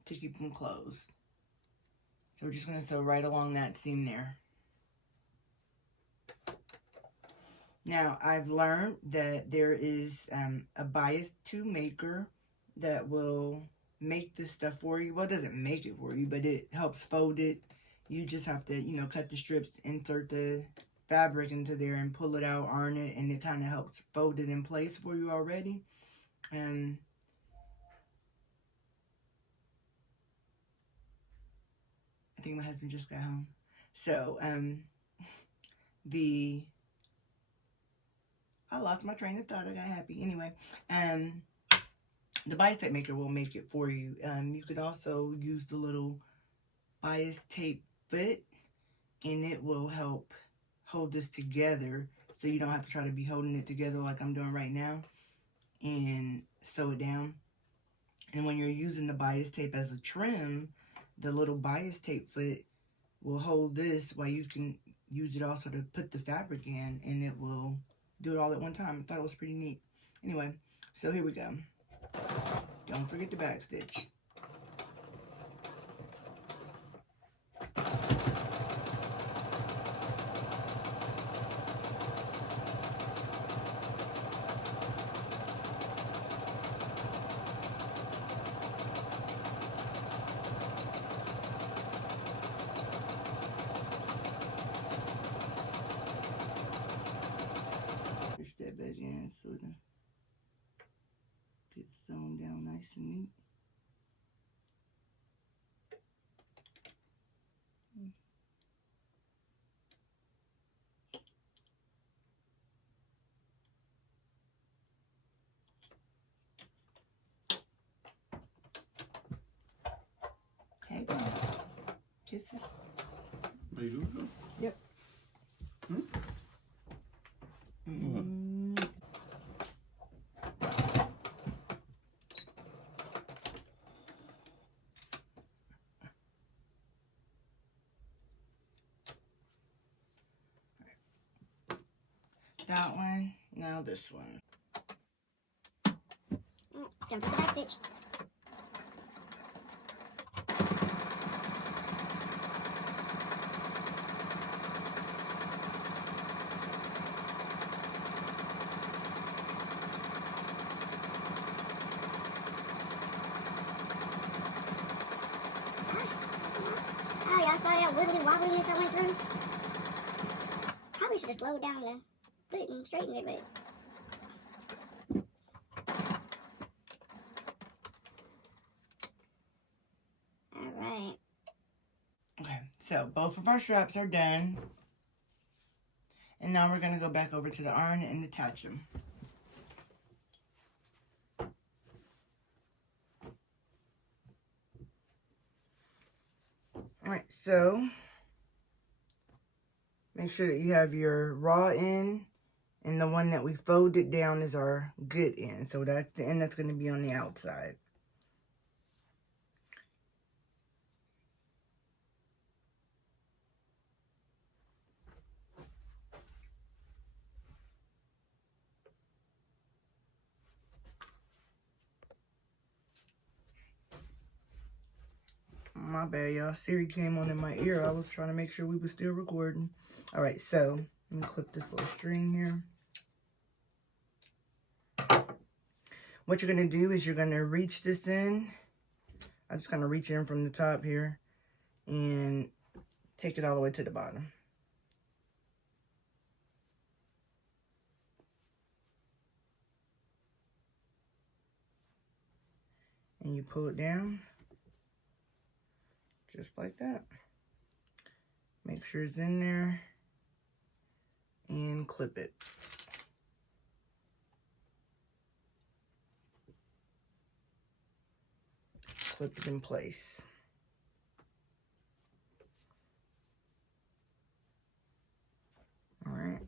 to keep them closed. So we're just going to sew right along that seam there. Now, I've learned that there is a bias tube maker that will make this stuff for you. Well, it doesn't make it for you, but it helps fold it. You just have to, you know, cut the strips, insert the fabric into there and pull it out, iron it, and it kind of helps fold it in place for you already. And I think my husband just got home. So, I lost my train of thought. I got happy. Anyway, the bias tape maker will make it for you. You could also use the little bias tape foot, and it will help hold this together so you don't have to try to be holding it together like I'm doing right now and sew it down. And when you're using the bias tape as a trim, the little bias tape foot will hold this while you can use it also to put the fabric in, and it will do it all at one time. I thought it was pretty neat. Anyway, so here we go. Don't forget the back stitch. Push that back in so it gets sewn down nice and neat. Hey, baby. Kisses. Yep. That one. Now this one. Jump to the back stitch. Oh, y'all saw that wibbly wobbliness I went through? Probably should have slowed down the foot and straightened it, but alright. Okay, so both of our straps are done. And now we're going to go back over to the iron and attach them. Alright, so make sure that you have your raw end, and the one that we folded down is our good end. So that's the end that's going to be on the outside. My bad, y'all. Siri came on in my ear. I was trying to make sure we were still recording. Alright, so I'm going to clip this little string here. What you're going to do is you're going to reach this in. I'm just going to reach in from the top here and take it all the way to the bottom. And you pull it down just like that. Make sure it's in there and clip it. Clip it in place. Alright,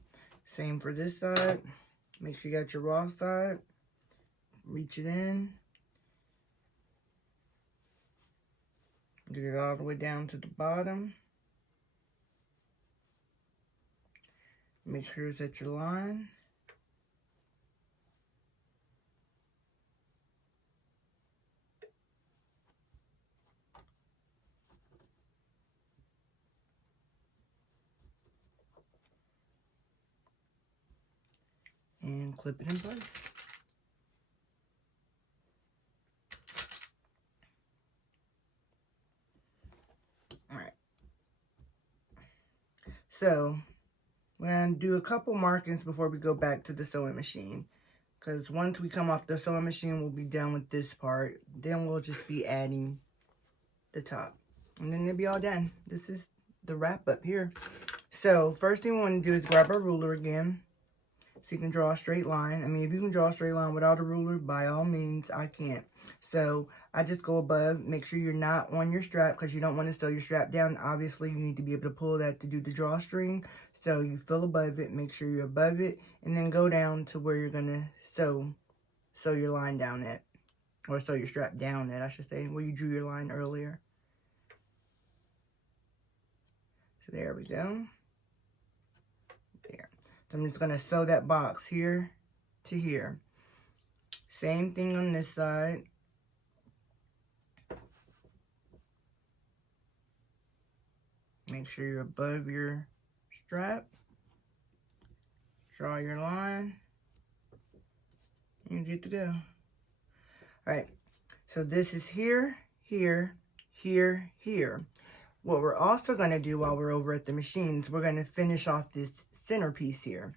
same for this side. Make sure you got your raw side. Reach it in. Get it all the way down to the bottom. Make sure it's at your line. and clip it in place. Alright. So, we're going to do a couple markings before we go back to the sewing machine. Because once we come off the sewing machine, we'll be done with this part. Then we'll just be adding the top. And then it'll be all done. This is the wrap up here. So, first thing we want to do is grab our ruler again. So you can draw a straight line. I mean, if you can draw a straight line without a ruler, by all means, I can't. So, I just go above. Make sure you're not on your strap because you don't want to sew your strap down. Obviously, you need to be able to pull that to do the drawstring. So, you fill above it. Make sure you're above it. And then go down to where you're going to sew your line down at. Or sew your strap down at, I should say, where you drew your line earlier. So, there we go. There. So, I'm just going to sew that box here to here. Same thing on this side. Make sure you're above your strap. Draw your line. And you're good to go. Alright. So this is here, here, here, here. What we're also going to do while we're over at the machines, we're going to finish off this centerpiece here.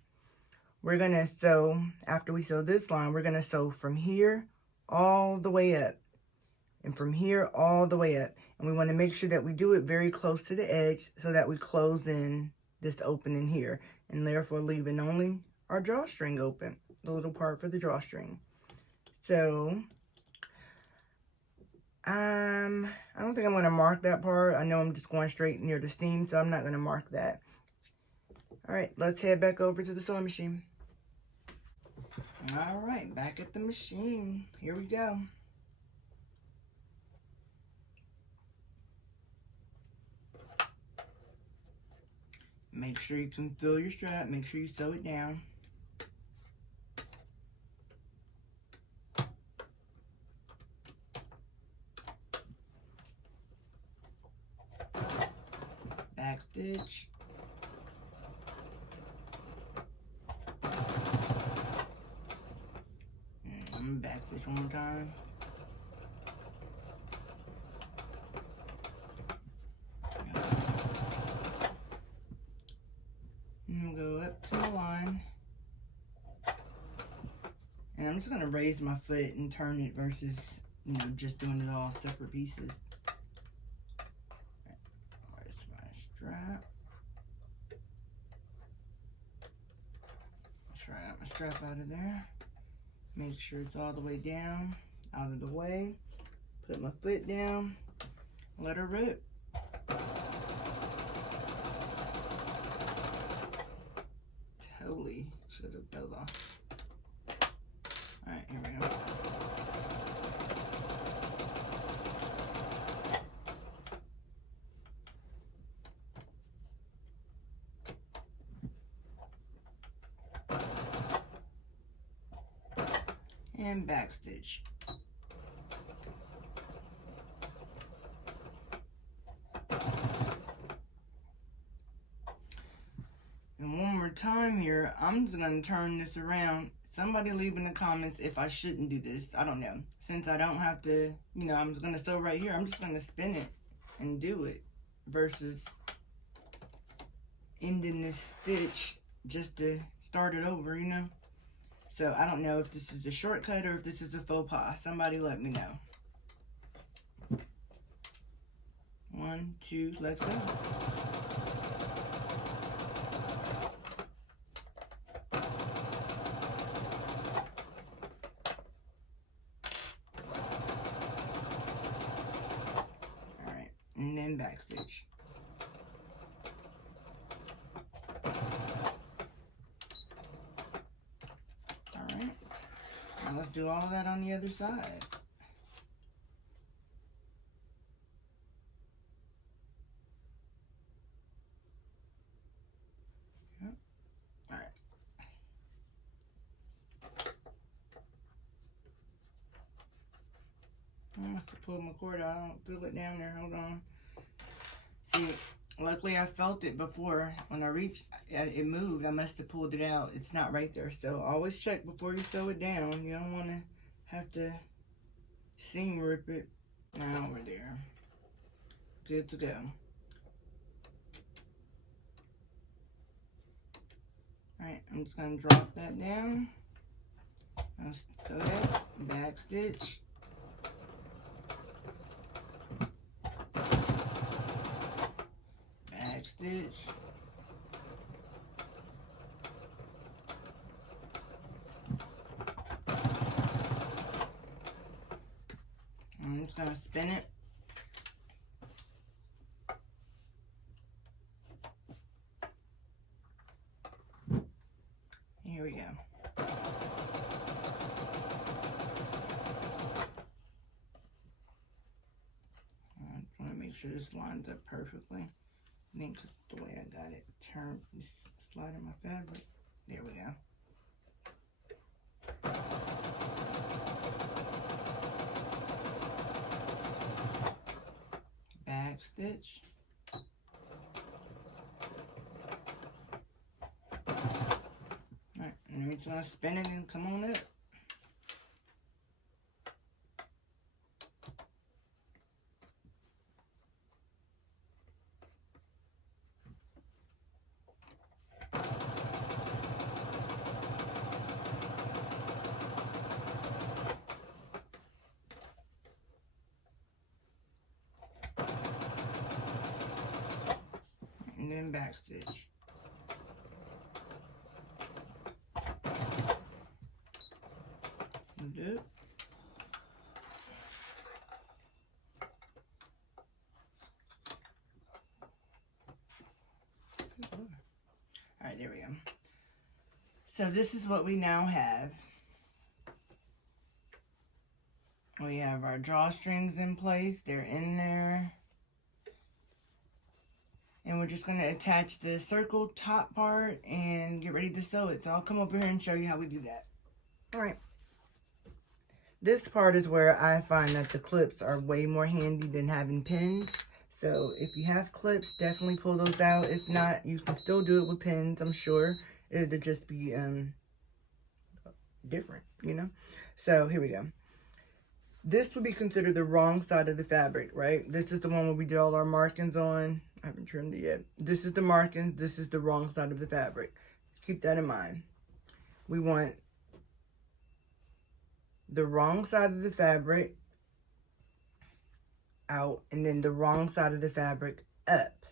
We're going to sew, after we sew this line, we're going to sew from here all the way up. And from here all the way up. And we want to make sure that we do it very close to the edge so that we close in this opening here. And therefore leaving only our drawstring open. The little part for the drawstring. So, I don't think I'm going to mark that part. I know I'm just going straight near the seam, so I'm not going to mark that. Alright, let's head back over to the sewing machine. Alright, back at the machine. Here we go. Make sure you can fill your strap. Make sure you sew it down. Back stitch. And I'm gonna back stitch one more time. And go up to the line. And I'm just gonna raise my foot and turn it versus, you know, just doing it all separate pieces. Where's my strap? Try out my strap out of there. Make sure it's all the way down, out of the way. Put my foot down. Let her rip. Totally should have those off. Alright, here we go. And back stitch. And one more time here, I'm just going to turn this around. Somebody leave in the comments if I shouldn't do this. I don't know. Since I don't have to, you know, I'm just going to sew right here. I'm just going to spin it and do it. Versus ending this stitch just to start it over, you know. So I don't know if this is a shortcut or if this is a faux pas. Somebody let me know. 1, 2, let's go. Alright, and then back stitch. Alright, now let's do all that on the other side. Alright. I must have pulled my cord out. I don't feel it down there. Hold on. See, Luckily, I felt it before. When I reached, it moved. I must have pulled it out. It's not right there. So always check before you sew it down. You don't want to have to seam rip it. Now we're there. Good to go. Alright, I'm just going to drop that down. Let's go ahead, back stitch. Back stitch. I'm just going to spin it. Here we go. I just want to make sure this lines up perfectly. I think that's the way I got it turned. Just slide in my fabric. There we go. Back stitch. Alright, and we're just gonna spin it and come on up. And then back stitch. Do it. Alright, there we go. So this is what we now have. We have our drawstrings in place. They're in there. And we're just going to attach the circle top part and get ready to sew it. So I'll come over here and show you how we do that. Alright. This part is where I find that the clips are way more handy than having pins. So if you have clips, definitely pull those out. If not, you can still do it with pins, I'm sure. It'll just be different, you know? So here we go. This would be considered the wrong side of the fabric, right? This is the one where we did all our markings on. I haven't trimmed it yet. This is the markings. This is the wrong side of the fabric. Keep that in mind. We want the wrong side of the fabric out and then the wrong side of the fabric up.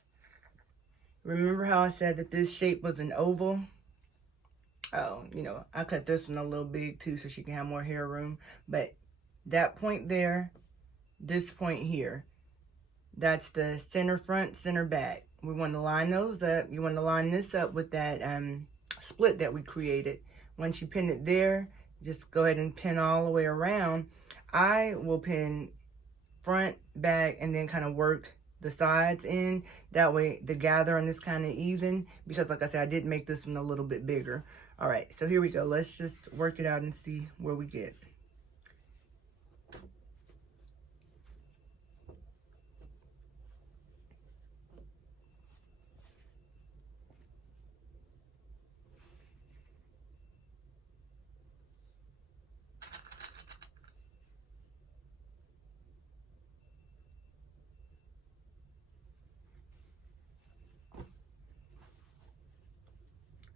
Remember how I said that this shape was an oval? Oh, you know, I cut this one a little big too so she can have more hair room. But that point there, this point here, that's the center front, center back. We want to line those up. You want to line this up with that split that we created. Once you pin it there, just go ahead and pin all the way around. I will pin front, back, and then kind of work the sides in. That way the gathering is kind of even, because like I said, I did make this one a little bit bigger. All right, so here we go. Let's just work it out and see where we get.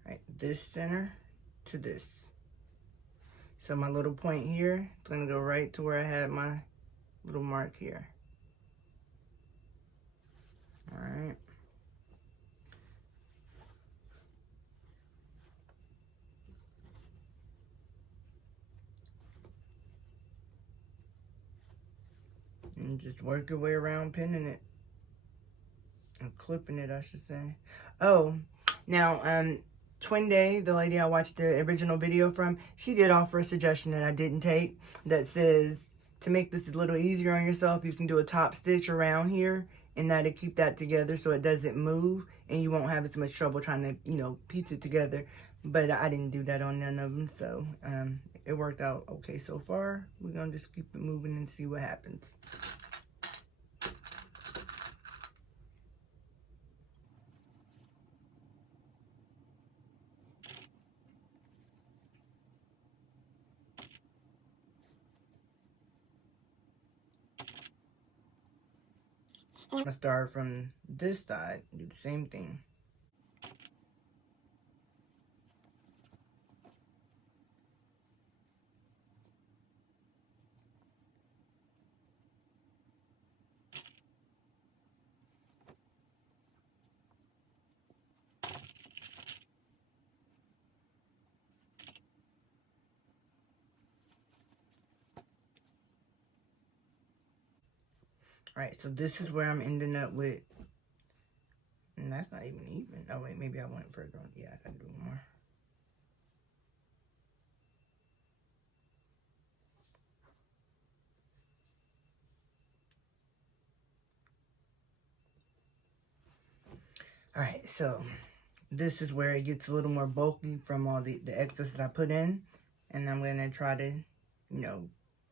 Right, this center to this. So my little point here, it's going to go right to where I had my little mark here. All right. And just work your way around pinning it. And clipping it, I should say. Oh, now, Twin Day, the lady I watched the original video from, she did offer a suggestion that I didn't take that says to make this a little easier on yourself, you can do a top stitch around here and that'll keep that together so it doesn't move and you won't have as much trouble trying to, you know, piece it together. But I didn't do that on none of them, so it worked out okay so far. We're going to just keep it moving and see what happens. I'm gonna start from this side, do the same thing. Alright, so this is where I'm ending up with, and that's not even. Oh wait, maybe I went further on. Yeah, I gotta do more. Alright, so this is where it gets a little more bulky from all the excess that I put in. And I'm gonna try to, you know,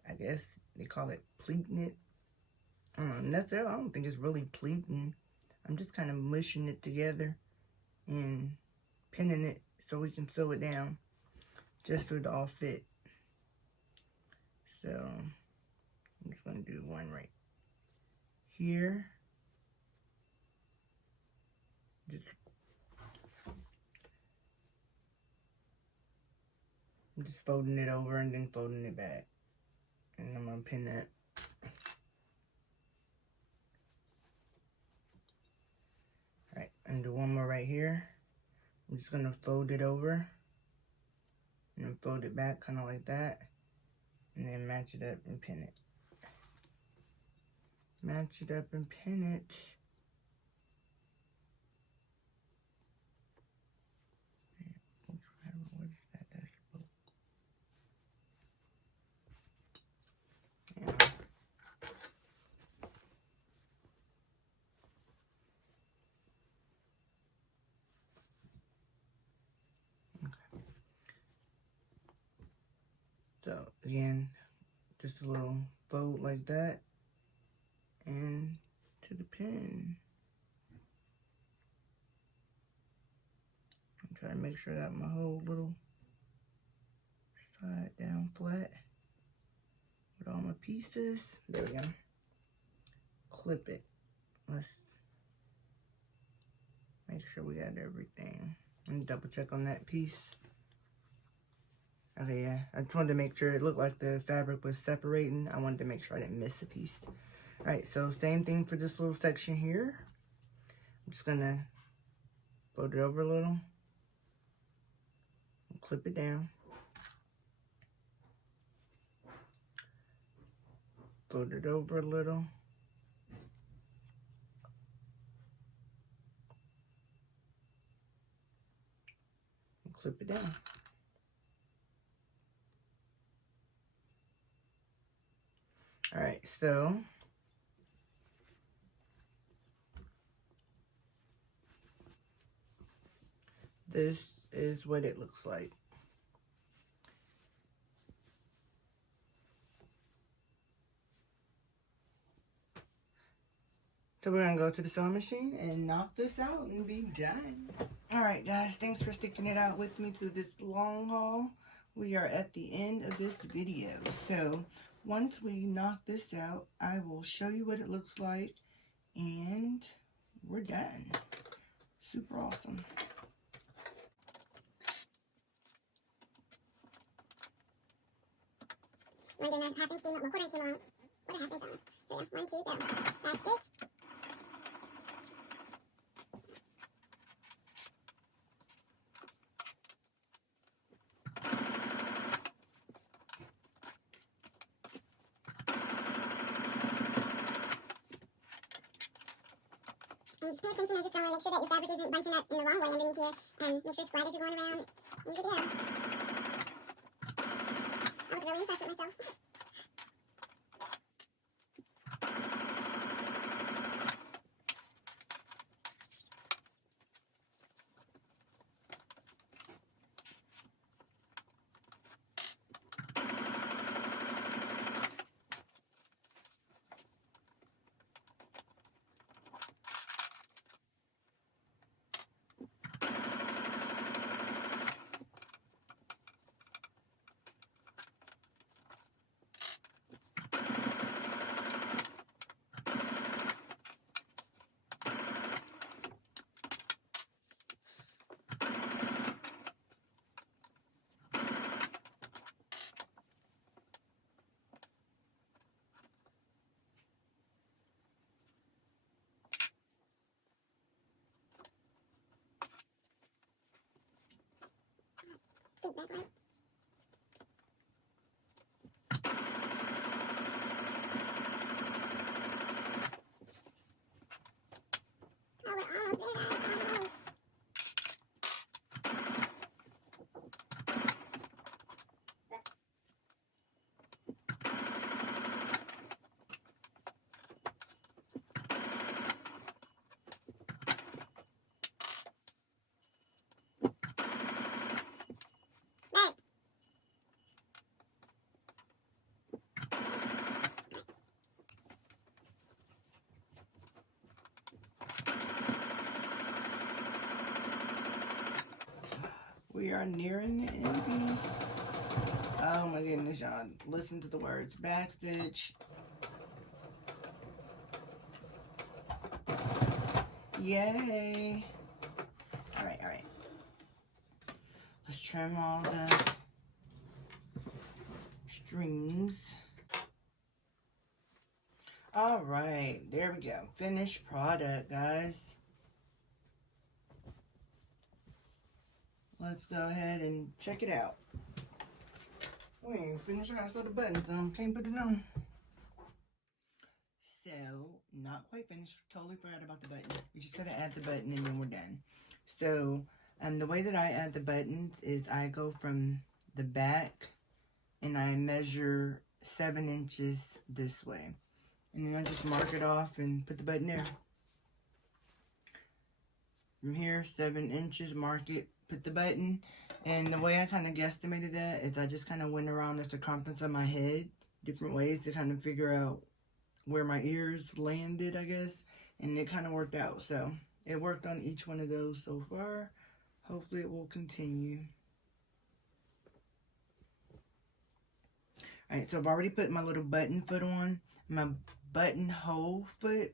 I guess they call it pleating it. I don't know, I don't think it's really pleating. I'm just kind of mushing it together and pinning it so we can sew it down just so it all fit. So I'm just going to do one right here. I'm just folding it over and then folding it back. And I'm going to pin that. Alright, and do one more right here. I'm just going to fold it over. And then fold it back kind of like that. And then match it up and pin it. Match it up and pin it. What is that? Yeah. So again, just a little fold like that and to the pin. I'm trying to make sure that my whole little side down flat with all my pieces. There we go. Clip it. Let's make sure we got everything. And double check on that piece. Okay, yeah. I just wanted to make sure it looked like the fabric was separating. I wanted to make sure I didn't miss a piece. Alright, so same thing for this little section here. I'm just gonna fold it over a little. Clip it down. Fold it over a little. And clip it down. Alright, so this is what it looks like. So we're gonna go to the sewing machine and knock this out and be done. Alright guys, thanks for sticking it out with me through this long haul. We are at the end of this video. So once we knock this out, I will show you what it looks like and we're done. Super awesome. I'm doing a half inch seam, well, quarter inch seam along, quarter half inch on. Here we go, 1, 2, go. Back stitch. And just pay attention as you're sewing, make sure that your fabric isn't bunching up in the wrong way underneath here, and make sure it's flat as you're going around. You're good to go. I was really impressed with myself. it back right. Oh, we're almost there, guys. Almost. There. We are nearing the end piece. Oh my goodness, y'all. Listen to the words. Backstitch. Yay. Alright, alright. Let's trim all the strings. Alright, there we go. Finished product, guys. Let's go ahead and check it out. We ain't finished. I gotta sew the buttons on. Can't put it on. So, not quite finished. Totally forgot about the button. We just gotta add the button and then we're done. So, the way that I add the buttons is I go from the back and I measure 7 inches this way. And then I just mark it off and put the button there. From here, 7 inches, mark it, put the button. And the way I kind of guesstimated that is I just kind of went around the circumference of my head different ways to kind of figure out where my ears landed, I guess. And it kind of worked out. So it worked on each one of those so far. Hopefully it will continue. Alright, so I've already put my little button foot on. My buttonhole foot.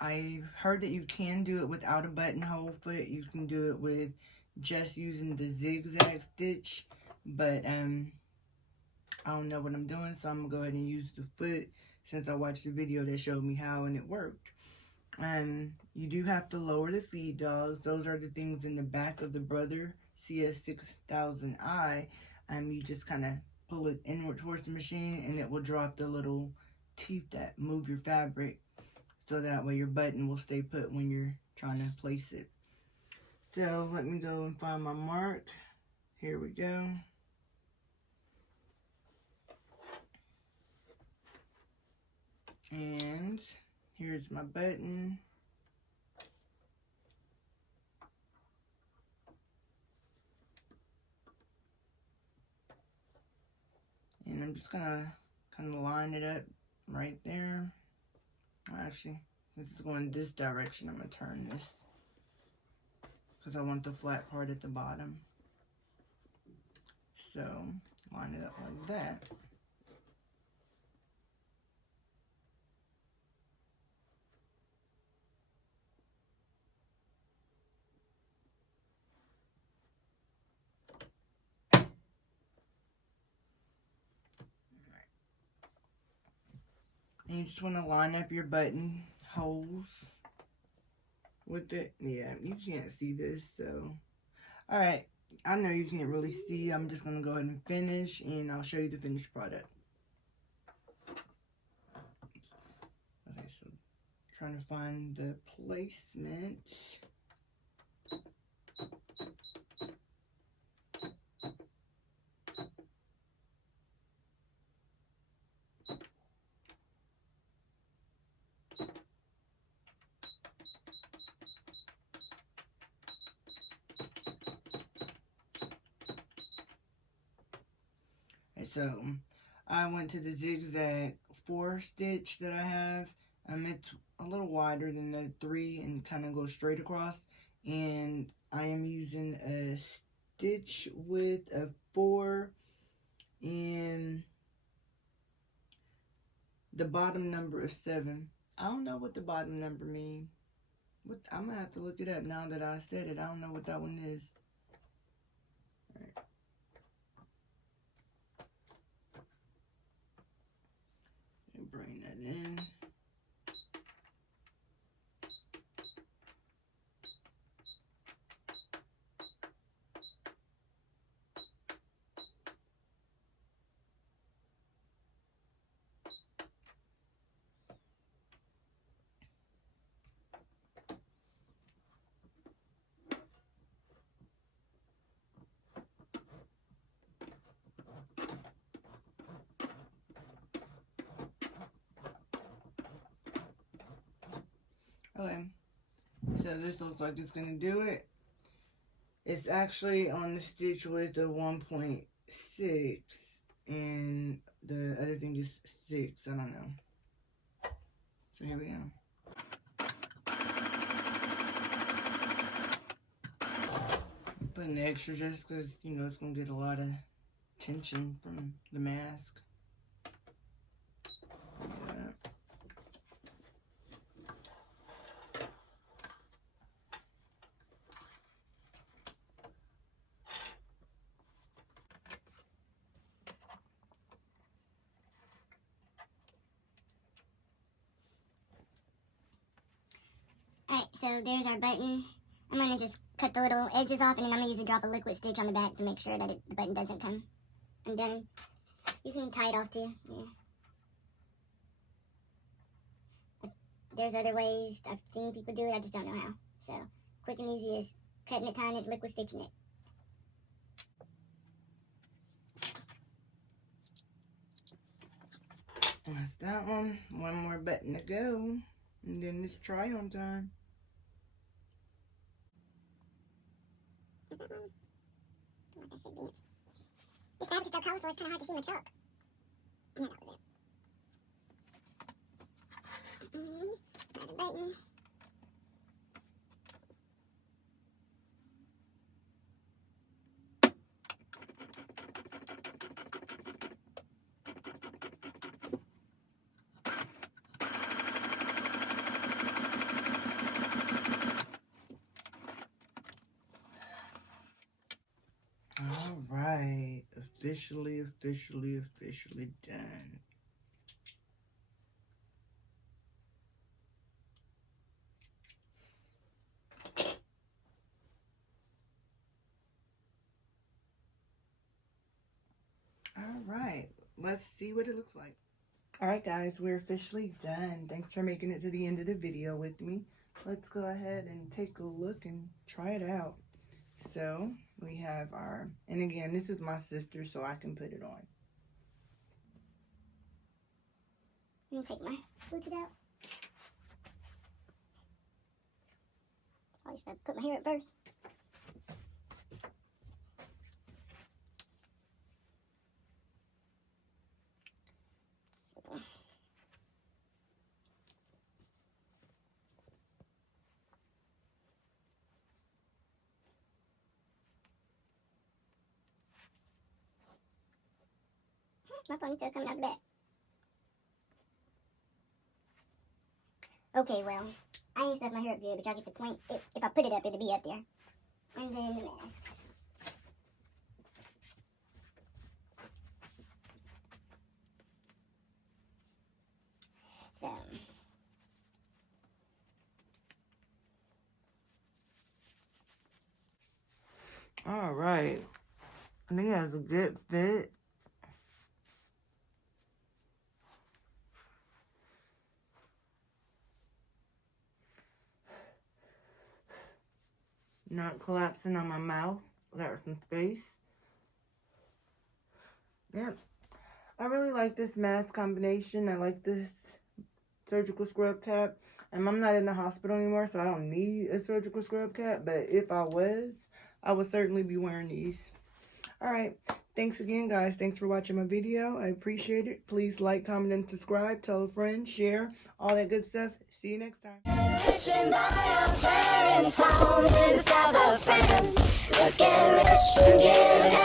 I've heard that you can do it without a buttonhole foot. You can do it with just using the zigzag stitch. But I don't know what I'm doing, so I'm going to go ahead and use the foot since I watched the video that showed me how and it worked. You do have to lower the feed dogs. Those are the things in the back of the Brother CS6000i. You just kind of pull it inward towards the machine and it will drop the little teeth that move your fabric. So that way your button will stay put when you're trying to place it. So let me go and find my mark. Here we go. And here's my button. And I'm just gonna kind of line it up right there. Actually, since it's going this direction, I'm gonna turn this because I want the flat part at the bottom. So line it up like that. And you just want to line up your button holes with it. Yeah, you can't see this, so. Alright, I know you can't really see. I'm just going to go ahead and finish, and I'll show you the finished product. Okay, so trying to find the placement. So I went to the zigzag 4 stitch that I have. It's a little wider than the 3 and kind of goes straight across. And I am using a stitch width of 4 and the bottom number is 7. I don't know what the bottom number means. I'm gonna have to look it up now that I said it. I don't know what that one is. Bring that in. Okay. So this looks like it's going to do it. It's actually on the stitch width of 1.6 and the other thing is 6. I don't know. So here we go. I'm putting the extra just because, you know, it's going to get a lot of tension from the mask. Yeah. Alright, so there's our button. I'm going to just cut the little edges off, and then I'm going to use a drop of liquid stitch on the back to make sure that the button doesn't come undone. You can tie it off too. Yeah. There's other ways. I've seen people do it. I just don't know how. So, quick and easy is cutting it, tying it, liquid stitching it. That's that one. One more button to go. And then it's try on time. That should be it. This fabric is so colorful, it's kind of hard to see my chalk. Yeah, that was it. Another button. All right. Officially done. All right. Let's see what it looks like. All right, guys, we're officially done. Thanks for making it to the end of the video with me. Let's go ahead and take a look and try it out. So we have our, and again, this is my sister, so I can put it on. I'm gonna take my boots out. I just have to put my hair up first. My ponytail coming out the back. Okay, well, I ain't stuffed my hair up good, but y'all get the point. If I put it up, it'll be up there. And then the mask. So. All right. I think it has a good fit. Not collapsing on my mouth. Got some space. Yep. I really like this mask combination. I like this surgical scrub cap. And I'm not in the hospital anymore, so I don't need a surgical scrub cap. But if I was, I would certainly be wearing these. Alright. Thanks again, guys. Thanks for watching my video. I appreciate it. Please like, comment, and subscribe. Tell a friend, share, all that good stuff. See you next time. Rich by our parents' homes in the south of France. Let's get rich and give